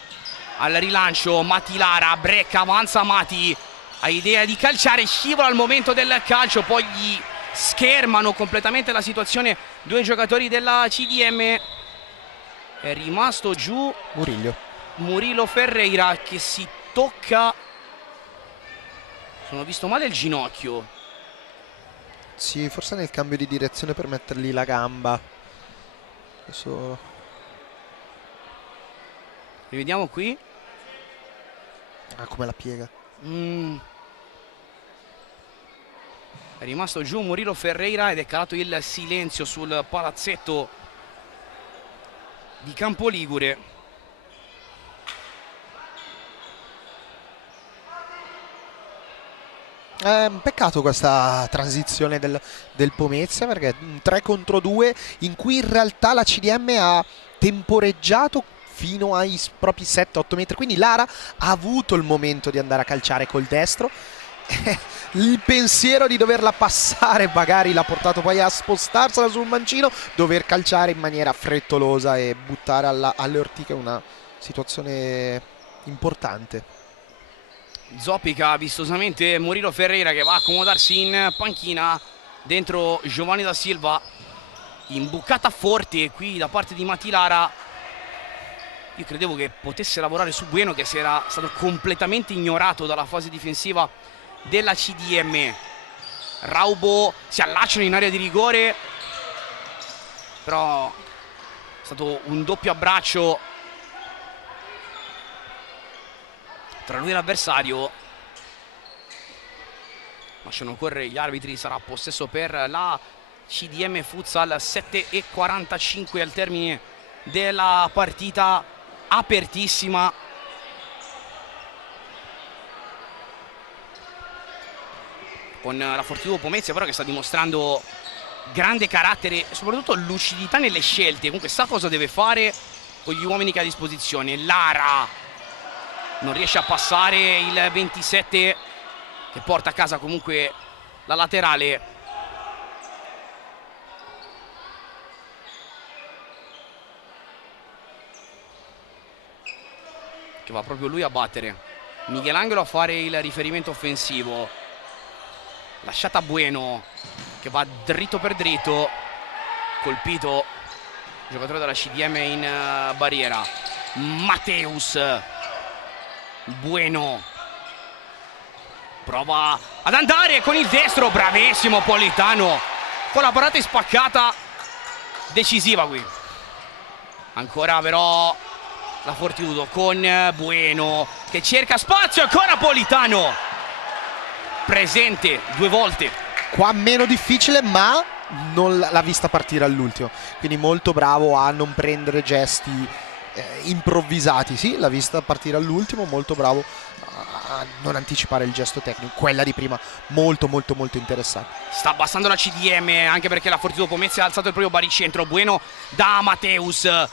al rilancio, Mati Lara, brecca, avanza Mati, ha idea di calciare, scivola al momento del calcio, poi gli schermano completamente la situazione due giocatori della CDM. È rimasto giù Murilo Ferreira che si tocca, sono visto male, il ginocchio. Sì, forse nel cambio di direzione per mettergli la gamba. Adesso Rivediamo qui. come la piega. È rimasto giù Murilo Ferreira ed è calato il silenzio sul palazzetto di Campoligure. Peccato questa transizione del Pomezia, perché 3 contro 2 in cui in realtà la CDM ha temporeggiato fino ai propri 7-8 metri, quindi Lara ha avuto il momento di andare a calciare col destro. Il pensiero di doverla passare magari l'ha portato poi a spostarsela sul mancino, dover calciare in maniera frettolosa e buttare alle ortiche, una situazione importante. Zoppica vistosamente Murilo Ferreira che va a accomodarsi in panchina dentro Giovanni da Silva. Imbucata forte qui da parte di Mati Lara. Io credevo che potesse lavorare su Bueno, che si era stato completamente ignorato dalla fase difensiva della CDM. Raubo si allacciano in area di rigore, però è stato un doppio abbraccio tra lui e l'avversario. Lasciano correre gli arbitri, sarà possesso per la CDM Futsal. 7:45 al termine della partita apertissima. Con la Fortitudo Pomezia però che sta dimostrando grande carattere e soprattutto lucidità nelle scelte. Comunque sa cosa deve fare con gli uomini che ha a disposizione. Lara non riesce a passare il 27 che porta a casa comunque la laterale. che va proprio lui a battere Michelangelo a fare il riferimento offensivo. Lasciata Bueno che va dritto per dritto, colpito il giocatore della CDM in barriera. Matteus, Bueno prova ad andare con il destro, bravissimo Politano con la parata spaccata decisiva qui. Ancora però la Fortitudo con Bueno che cerca spazio, ancora Politano presente 2 volte. Qua meno difficile, ma non l'ha vista partire all'ultimo, quindi molto bravo a non prendere gesti improvvisati. Sì, l'ha vista partire all'ultimo, molto bravo a non anticipare il gesto tecnico. Quella di prima molto molto molto interessante. Sta abbassando la CDM anche perché la Fortitudo Pomezia ha alzato il proprio baricentro. Bueno da Matteus,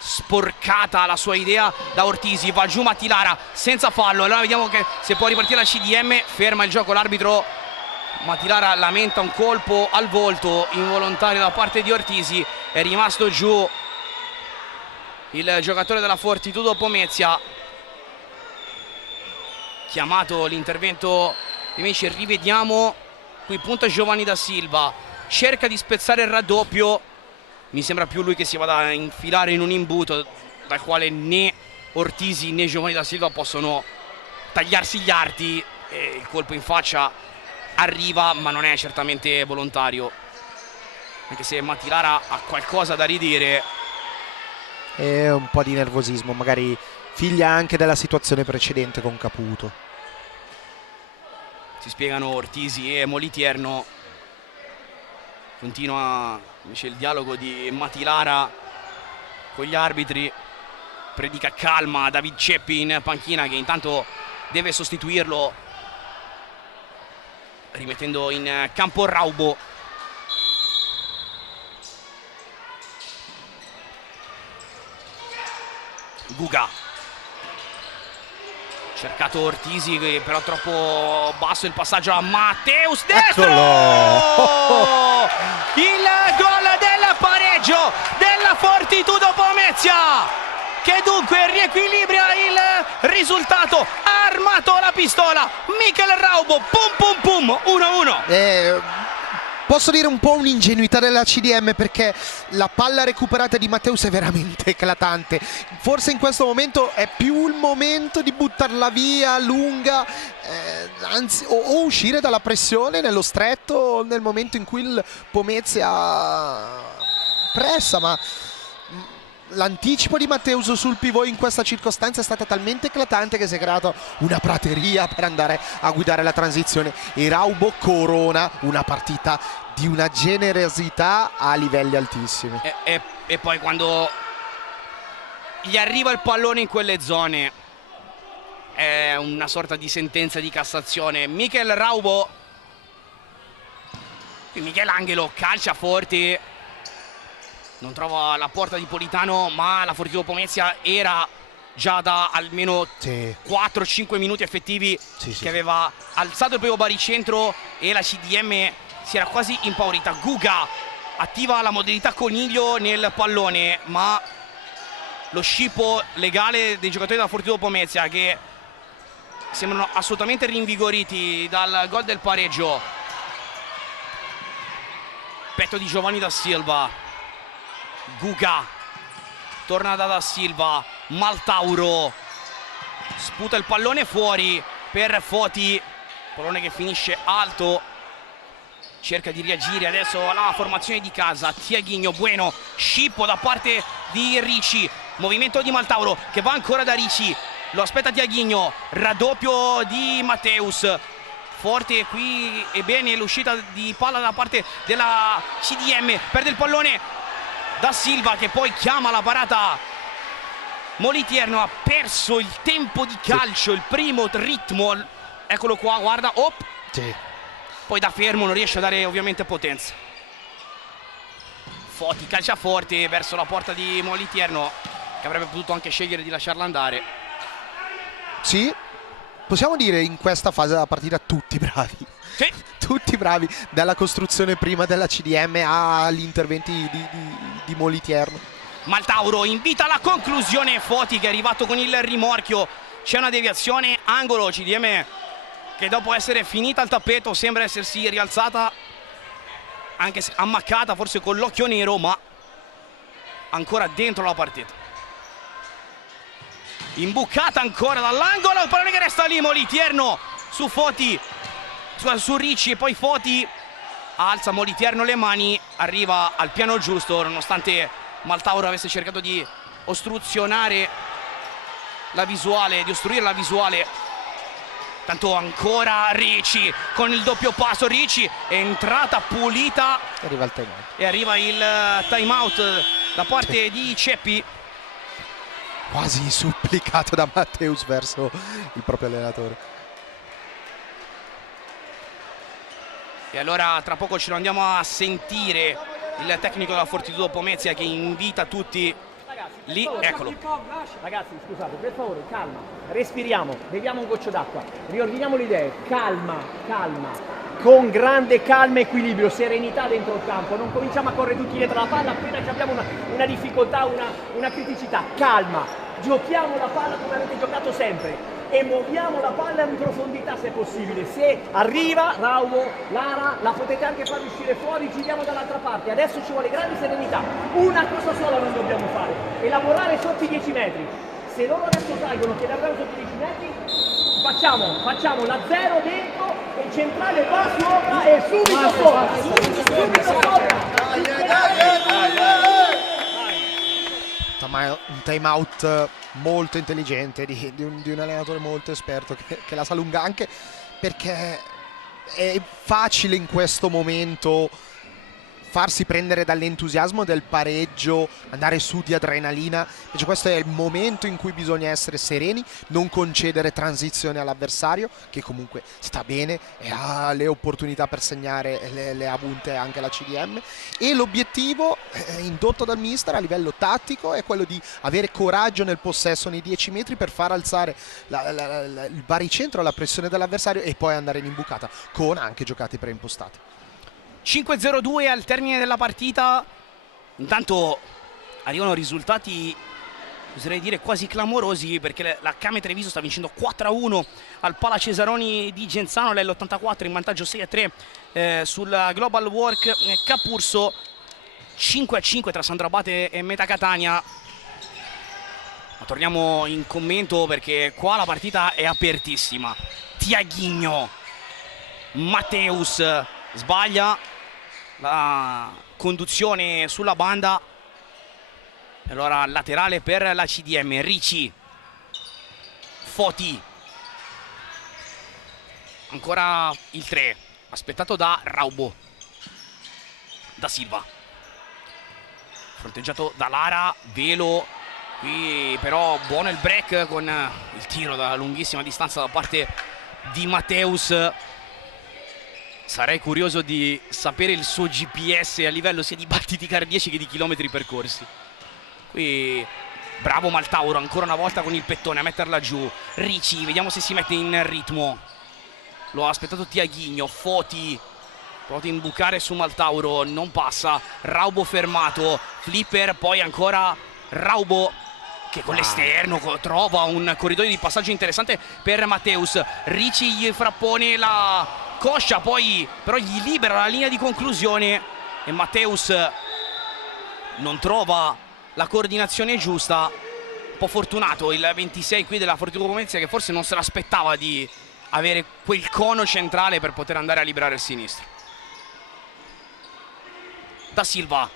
sporcata la sua idea da Ortisi, va giù Matilara senza fallo. Allora vediamo che se può ripartire la CDM, ferma il gioco l'arbitro. Matilara lamenta un colpo al volto involontario da parte di Ortisi, è rimasto giù il giocatore della Fortitudo Pomezia. Chiamato l'intervento dei Medici, rivediamo qui, punta Giovanni da Silva, cerca di spezzare il raddoppio, mi sembra più lui che si vada a infilare in un imbuto dal quale né Ortisi né Giovanni da Silva possono tagliarsi gli arti, e il colpo in faccia arriva ma non è certamente volontario, anche se Matilara ha qualcosa da ridire. E un po' di nervosismo, magari figlia anche della situazione precedente con Caputo. Si spiegano Ortisi e Molitierno. Continua invece il dialogo di Matilara con gli arbitri, predica calma David Ceppi in panchina, che intanto deve sostituirlo rimettendo in campo Raubo. Guga, cercato Ortisi che però troppo basso il passaggio a Matteus, destro! Eccolo! Il gol del pareggio della Fortitudo Pomezia, che dunque riequilibra il risultato. Ha armato la pistola Michel Raubo, pum pum pum, 1-1. Posso dire un po' un'ingenuità della CDM, perché la palla recuperata di Matteus è veramente eclatante. Forse in questo momento è più il momento di buttarla via lunga, anzi, o uscire dalla pressione nello stretto nel momento in cui il Pomezia pressa, ma l'anticipo di Matteus sul pivot in questa circostanza è stata talmente eclatante che si è creata una prateria per andare a guidare la transizione, e Raubo corona una partita di una generosità a livelli altissimi. E poi quando gli arriva il pallone in quelle zone è una sorta di sentenza di Cassazione. Michel Raubo, Michelangelo calcia forte, non trova la porta di Politano, ma la Fortitudo Pomezia era già da almeno 4-5 minuti effettivi che aveva alzato il proprio baricentro, e la CDM si era quasi impaurita. Guga attiva la modalità coniglio nel pallone, ma lo scippo legale dei giocatori della Fortitudo Pomezia, che sembrano assolutamente rinvigoriti dal gol del pareggio. Petto di Giovanni da Silva, Guga torna da Silva, Maltauro sputa il pallone fuori per Foti, pallone che finisce alto, cerca di reagire adesso alla formazione di casa. Tiaghigno, Bueno, scippo da parte di Ricci, movimento di Maltauro che va ancora da Ricci, lo aspetta Tiaghigno, raddoppio di Matteus, forte qui e bene l'uscita di palla da parte della CDM, perde il pallone da Silva che poi chiama la parata. Molitierno ha perso il tempo di calcio, il primo ritmo, eccolo qua, guarda, poi da fermo non riesce a dare ovviamente potenza. Foti calcia forte verso la porta di Molitierno, che avrebbe potuto anche scegliere di lasciarla andare. Sì, possiamo dire in questa fase della partita tutti bravi. Sì. Tutti bravi, dalla costruzione prima della CDM agli interventi di Molitierno. Maltauro invita alla conclusione Foti che è arrivato con il rimorchio. C'è una deviazione, angolo, CDM che dopo essere finita al tappeto sembra essersi rialzata, anche se ammaccata forse con l'occhio nero, ma ancora dentro la partita. Imbucata ancora dall'angolo, il pallone che resta lì, Moliterno su Foti, su Ricci, e poi Foti alza Moliterno le mani, arriva al piano giusto nonostante Maltauro avesse cercato di ostruzionare la visuale, di ostruire la visuale. Tanto ancora Ricci con il doppio passo, Ricci entrata pulita, Arriva il time out. e arriva il time out da parte di Ceppi. Quasi supplicato da Matteus verso il proprio allenatore. E allora tra poco ce lo andiamo a sentire il tecnico della Fortitudo Pomezia che invita tutti lì, eccolo. Ragazzi, scusate, per favore, calma, respiriamo, beviamo un goccio d'acqua, riordiniamo le idee, calma, con grande calma, equilibrio, serenità dentro il campo, non cominciamo a correre tutti dietro la palla appena abbiamo una difficoltà, una criticità, calma, giochiamo la palla come avete giocato sempre e muoviamo la palla in profondità se possibile. Se arriva Raubo, Lara, la potete anche far uscire fuori, giriamo dall'altra parte. Adesso ci vuole grande serenità. Una cosa sola non dobbiamo fare, elaborare sotto i 10 metri. Se loro adesso salgono che ne abbiamo sotto i 10 metri, facciamo la 0 dentro e il centrale va sopra e subito sopra. Un time out molto intelligente di un allenatore molto esperto che la sa lunga, anche perché è facile in questo momento farsi prendere dall'entusiasmo del pareggio, andare su di adrenalina. Invece questo è il momento in cui bisogna essere sereni, non concedere transizioni all'avversario, che comunque sta bene e ha le opportunità per segnare, le ha avute anche la CDM, e l'obiettivo indotto dal mister a livello tattico è quello di avere coraggio nel possesso nei 10 metri per far alzare il baricentro, la pressione dell'avversario e poi andare in imbucata con anche giocate preimpostate. 5-0-2 al termine della partita. Intanto arrivano risultati, oserei dire, quasi clamorosi, perché la Came Treviso sta vincendo 4-1 al Pala Cesaroni di Genzano, l'84 in vantaggio 6-3 sul Global Work Capurso, 5-5 tra Sandrabate e Meta Catania. Ma torniamo in commento perché qua la partita è apertissima. Tiaghigno, Matteus sbaglia la conduzione sulla banda, allora laterale per la CDM. Ricci, Foti, ancora il 3 aspettato da Raubo, da Silva, fronteggiato da Lara, Velo, qui però buono il break con il tiro da lunghissima distanza da parte di Matteus. Sarei curioso di sapere il suo GPS a livello sia di battiti cardiaci che di chilometri percorsi. Qui bravo Maltauro ancora una volta con il pettone a metterla giù. Ricci, vediamo se si mette in ritmo. Lo ha aspettato Tiaghigno. Foti prova a imbucare su Maltauro, non passa. Raubo fermato, flipper, poi ancora Raubo che con l'esterno trova un corridoio di passaggio interessante per Matteus. Ricci gli frappone la coscia, poi però gli libera la linea di conclusione e Matteus non trova la coordinazione giusta. Un po' fortunato il 26 qui della Fortitudo Pomezia, che forse non se l'aspettava di avere quel cono centrale per poter andare a liberare il sinistro. Da Silva,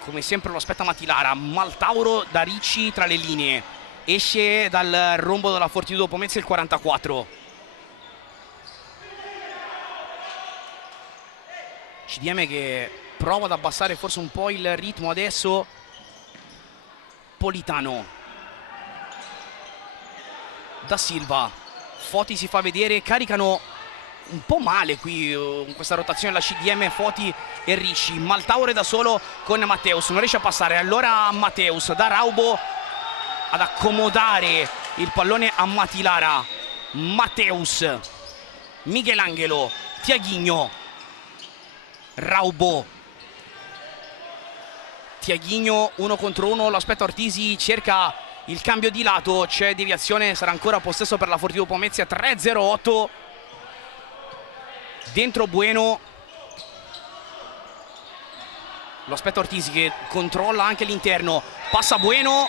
come sempre lo aspetta Matilara. Maltauro da Ricci tra le linee, esce dal rombo della Fortitudo Pomezia il 44. CDM che prova ad abbassare forse un po' il ritmo adesso. Politano, da Silva, Foti si fa vedere, caricano un po' male qui in questa rotazione la CDM, Foti e Ricci. Maltauro è da solo con Matteus, non riesce a passare, allora Matteus da Raubo ad accomodare il pallone a Matilara. Matteus, Michelangelo, Tiaghigno, Raubo, Tiaghigno 1 contro 1, lo aspetta Ortisi, cerca il cambio di lato, c'è deviazione, sarà ancora possesso per la Fortitudo Pomezia. 3-0-8 dentro Bueno, lo aspetta Ortisi che controlla anche l'interno, passa Bueno,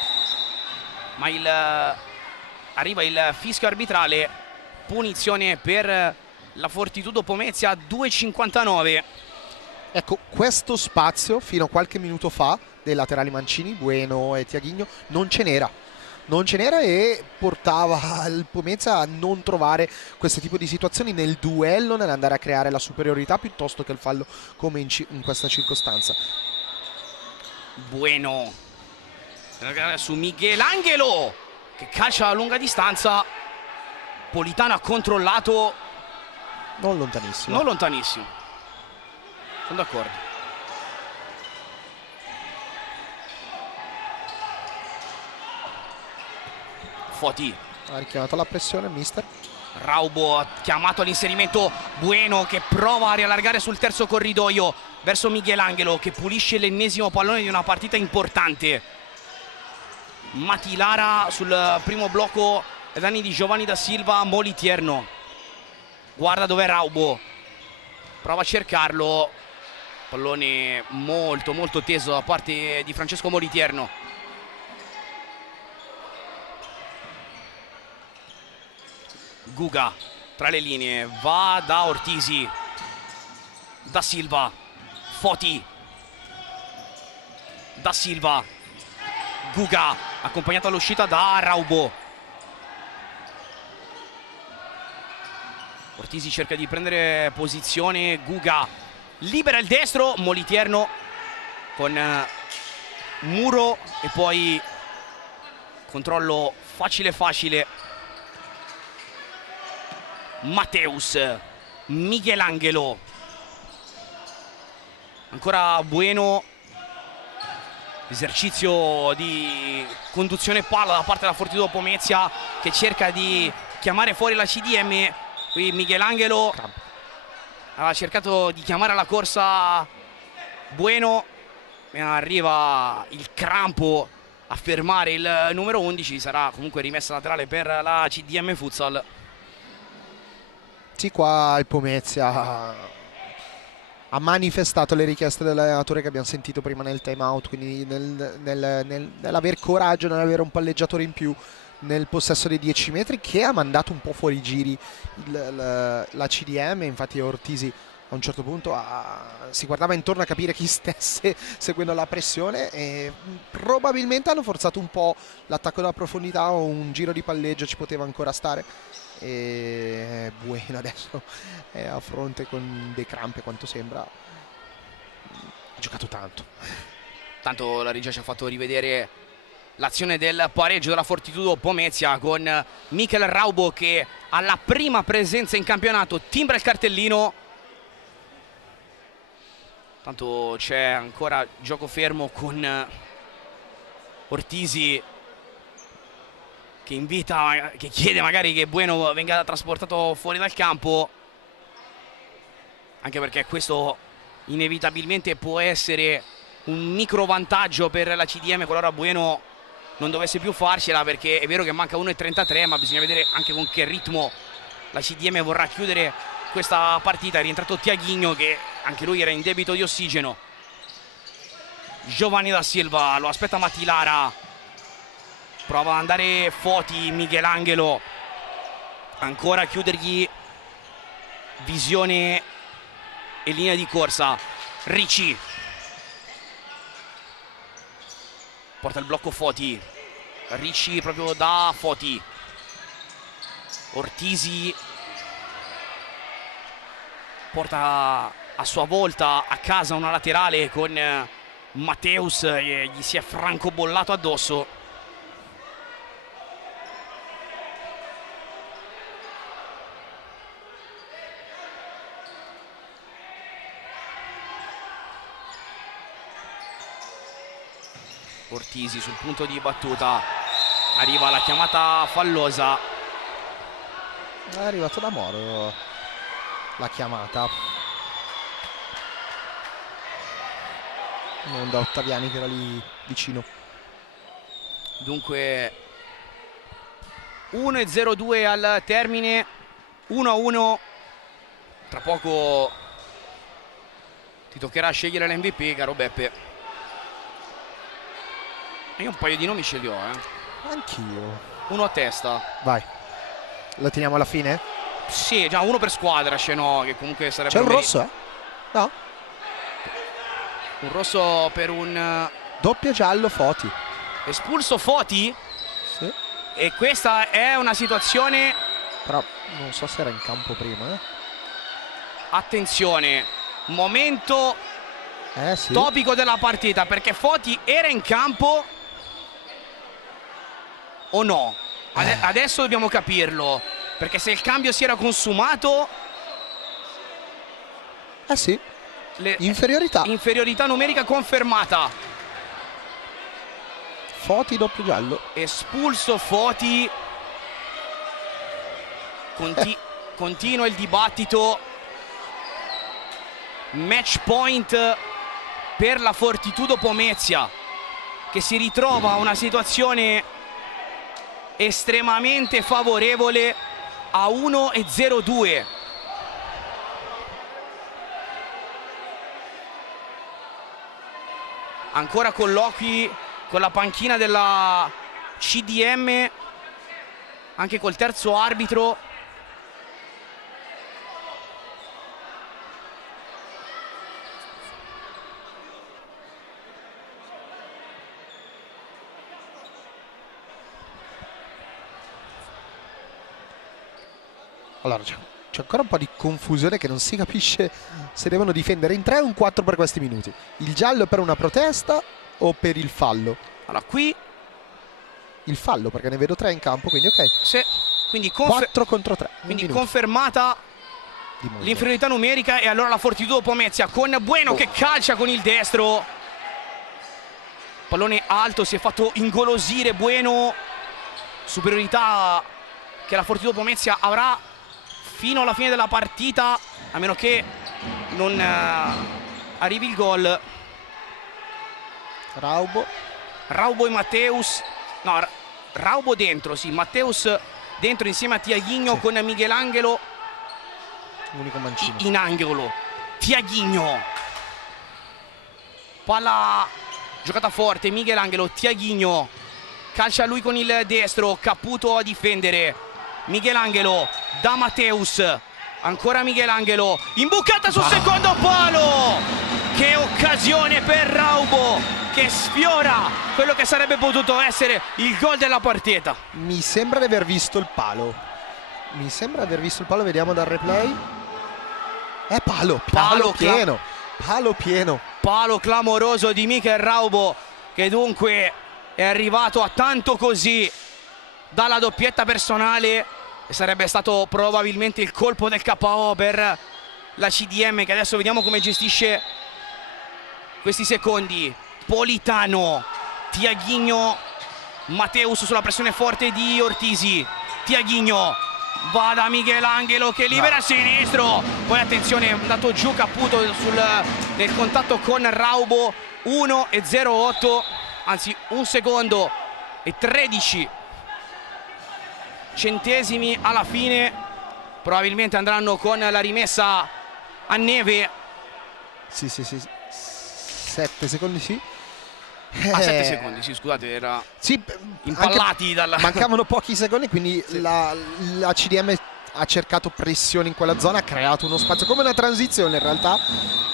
ma arriva il fischio arbitrale, punizione per la Fortitudo Pomezia. 2,59. Ecco, questo spazio fino a qualche minuto fa dei laterali mancini, Bueno e Tiaghigno, non ce n'era. Non ce n'era e portava il Pomezia a non trovare questo tipo di situazioni nel duello, nell'andare a creare la superiorità piuttosto che il fallo come in questa circostanza. Bueno su Michelangelo che calcia a lunga distanza, Politano ha controllato, Non lontanissimo. non lontanissimo, sono d'accordo. Foti, Ha richiamato la pressione il mister. Raubo ha chiamato all'inserimento, Bueno che prova a riallargare sul terzo corridoio verso Michelangelo che pulisce l'ennesimo pallone di una partita importante. Matilara sul primo blocco ai danni di Giovanni da Silva. Molitierno guarda dov'è Raubo, prova a cercarlo, pallone molto molto teso da parte di Francesco Molitierno. Guga tra le linee, va da Ortisi, da Silva, Foti, da Silva, Guga accompagnato all'uscita da Raubo. Ortisi cerca di prendere posizione, Guga libera il destro, Molitierno con Muro e poi controllo facile facile. Mateus, Michelangelo, ancora Bueno, esercizio di conduzione palla da parte della Fortitudo Pomezia che cerca di chiamare fuori la CDM. Qui Michelangelo aveva cercato di chiamare alla corsa Bueno, arriva il crampo a fermare il numero 11, sarà comunque rimessa laterale per la CDM Futsal. Sì, qua il Pomezia ha manifestato le richieste dell'allenatore che abbiamo sentito prima nel time out, quindi nell'aver coraggio, nell'avere un palleggiatore in più nel possesso dei 10 metri che ha mandato un po' fuori giri la CDM. Infatti Ortisi a un certo punto si guardava intorno a capire chi stesse seguendo la pressione e probabilmente hanno forzato un po' l'attacco da profondità, o un giro di palleggio ci poteva ancora stare. E Bueno adesso è a fronte con dei crampi a quanto sembra. Ha giocato tanto La regia ci ha fatto rivedere l'azione del pareggio della Fortitudo Pomezia con Mikel Raubo che alla prima presenza in campionato timbra il cartellino. Tanto c'è ancora gioco fermo con Ortisi che chiede magari che Bueno venga trasportato fuori dal campo, anche perché questo inevitabilmente può essere un micro vantaggio per la CDM qualora Bueno non dovesse più farcela, perché è vero che manca 1,33, ma bisogna vedere anche con che ritmo la CDM vorrà chiudere questa partita. È rientrato Tiaghigno che anche lui era in debito di ossigeno. Giovanni da Silva lo aspetta Matilara, prova ad andare Foti, Michelangelo ancora a chiudergli visione e linea di corsa. Ricci porta il blocco Foti, Ricci proprio da Foti. Ortisi porta a sua volta a casa una laterale con Mateus, gli si è francobollato addosso. Ortisi sul punto di battuta, arriva la chiamata fallosa. È arrivato da Moro la chiamata. non da Ottaviani che era lì vicino. Dunque 1-0-2 al termine, 1-1. Tra poco ti toccherà scegliere l'MVP, caro Beppe. Io un paio di nomi ce li ho, Anch'io. uno a testa. Vai. La teniamo alla fine? Sì, già uno per squadra, se no, che comunque sarebbe C'è un rosso, No. un rosso per un Doppio giallo Foti. espulso Foti. Sì. E questa è una situazione, Però non so se era in campo prima, attenzione, momento Sì. topico della partita, perché Foti era in campo o no? Adesso dobbiamo capirlo, perché se il cambio si era consumato, Sì. Inferiorità. inferiorità numerica confermata. Foti doppio giallo. Espulso Foti. Continua il dibattito. Match point per la Fortitudo Pomezia, che si ritrova a una situazione estremamente favorevole a 1-0-2. Ancora colloqui con la panchina della CDM, anche col terzo arbitro. Allora c'è ancora un po' di confusione, che non si capisce se devono difendere in 3 o in 4 per questi minuti. Il giallo per una protesta o per il fallo? Allora qui Il fallo, perché ne vedo 3 in campo, quindi ok. quindi 4 contro 3. quindi confermata l'inferiorità numerica, e allora la Fortitudo Pomezia con Bueno che calcia con il destro. Pallone alto, si è fatto ingolosire Bueno. Superiorità che la Fortitudo Pomezia avrà fino alla fine della partita, a meno che non arrivi il gol. Raubo e Matteus. No, Raubo dentro, sì, Matteus dentro insieme a Tiaghigno, sì, con Michelangelo unico mancino in angolo. Tiaghigno, palla giocata forte, Michelangelo, Tiaghigno calcia lui con il destro, Caputo a difendere. Michelangelo da Matteus, ancora Michelangelo, imbucata sul secondo palo. Che occasione per Raubo, che sfiora quello che sarebbe potuto essere il gol della partita. Mi sembra di aver visto il palo. Vediamo dal replay. È palo pieno. Palo pieno. Palo clamoroso di Mikel Raubo, che dunque è arrivato a tanto così dalla doppietta personale, e sarebbe stato probabilmente il colpo del KO per la CDM, che adesso vediamo come gestisce questi secondi. Politano, Tiaghigno, Matteus sulla pressione forte di Ortisi. Tiaghigno va da Michelangelo che libera a sinistro, poi attenzione, è andato giù Caputo nel contatto con Raubo. 1-0-8, anzi 1 secondo e 13 centesimi alla fine. Probabilmente andranno con la rimessa a neve. Sì. 7 secondi, sì. 7 secondi, sì, scusate, era sì, impallati dalla... Mancavano pochi secondi, quindi sì, la CDM ha cercato pressione in quella zona, ha creato uno spazio come una transizione in realtà,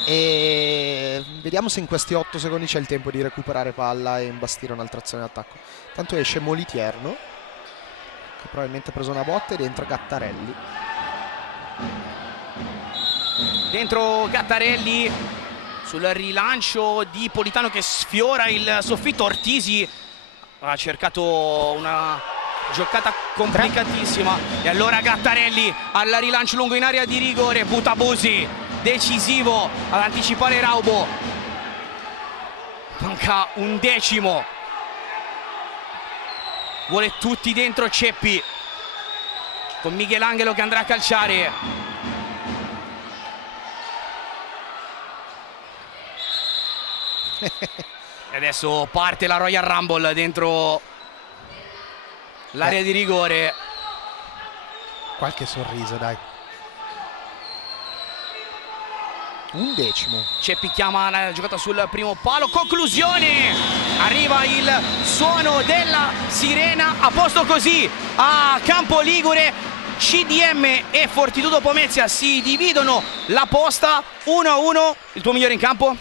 e vediamo se in questi 8 secondi c'è il tempo di recuperare palla e imbastire un'altra azione d'attacco. Tanto esce Molitierno, che probabilmente ha preso una botta, e dentro Gattarelli. Dentro Gattarelli sul rilancio di Politano che sfiora il soffitto. Ortisi ha cercato una giocata complicatissima, e allora Gattarelli al rilancio lungo in area di rigore, Butabusi decisivo ad anticipare Raubo. Manca un decimo, vuole tutti dentro Ceppi, con Michelangelo che andrà a calciare. E adesso parte la Royal Rumble dentro l'area di rigore. Qualche sorriso, dai. 11. Ceppi chiama la giocata sul primo palo, conclusione, arriva il suono della sirena. A posto così a Campo Ligure, CDM e Fortitudo Pomezia si dividono la posta 1-1. Il tuo migliore in campo?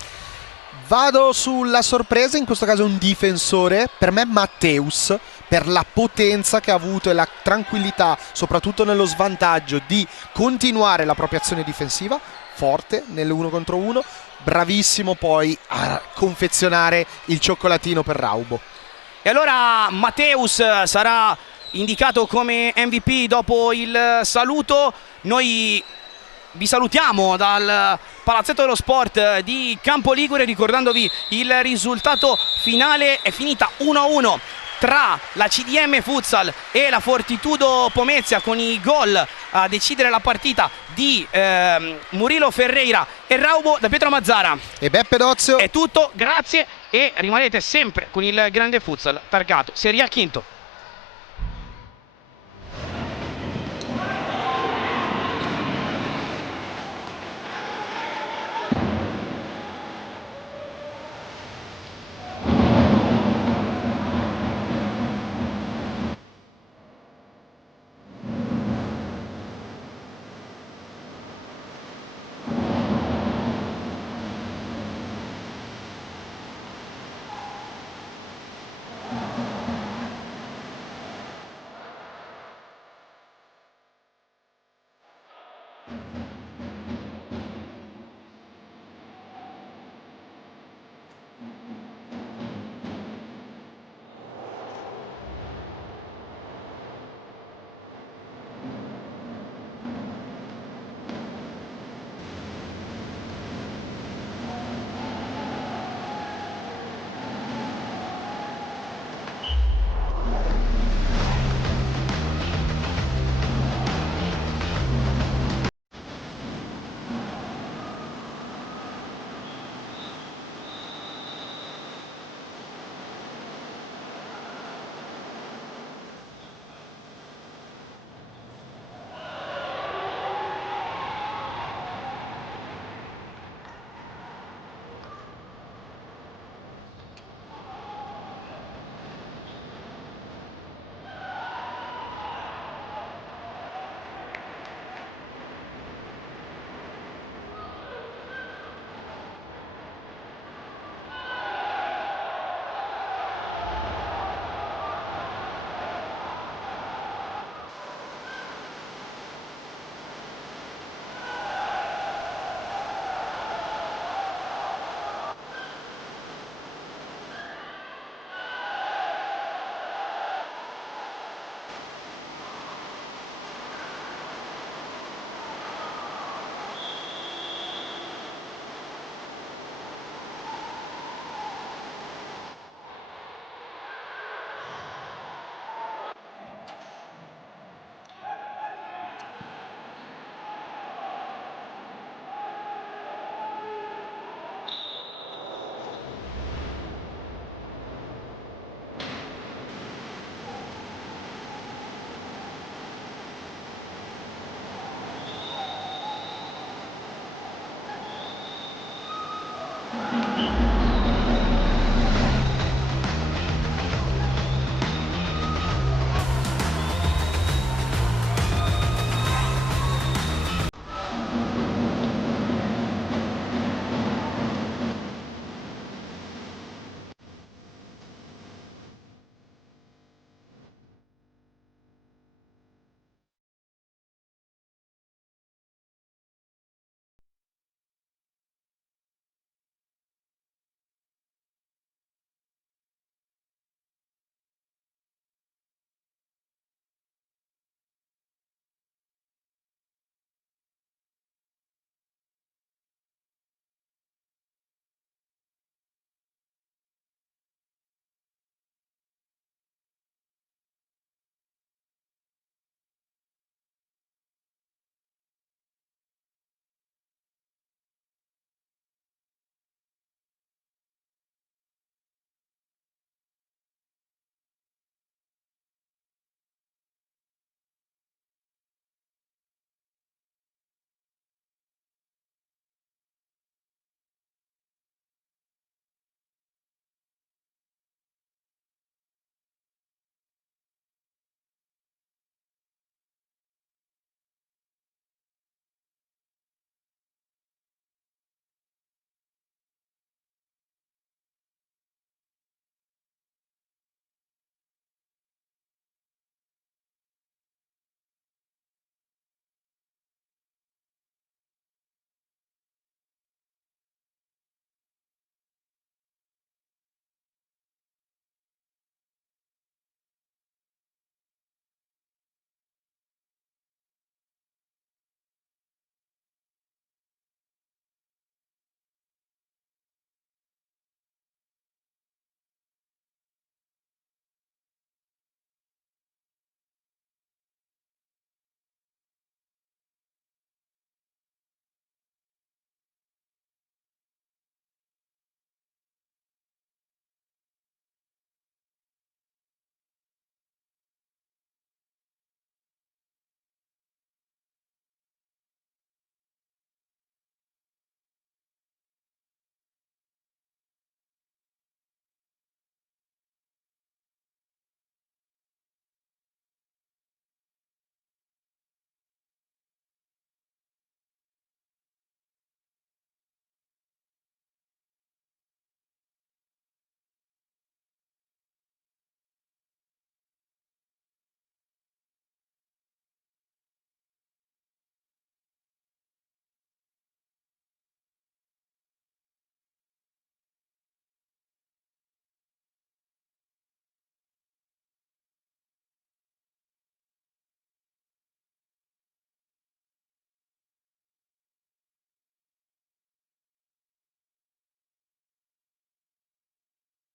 Vado sulla sorpresa, in questo caso un difensore, per me Matteus, per la potenza che ha avuto e la tranquillità, soprattutto nello svantaggio, di continuare la propria azione difensiva, forte nell'1 contro 1, bravissimo poi a confezionare il cioccolatino per Raubo. E allora Matteus sarà indicato come MVP dopo il saluto. Noi vi salutiamo dal Palazzetto dello Sport di Campo Ligure, ricordandovi il risultato finale. È finita 1-1 tra la CDM Futsal e la Fortitudo Pomezia, con i gol a decidere la partita di Murilo Ferreira e Raubo da Pietro Mazzara. E Beppe Dozio. È tutto, grazie, e rimanete sempre con il grande futsal targato Serie A Quinto.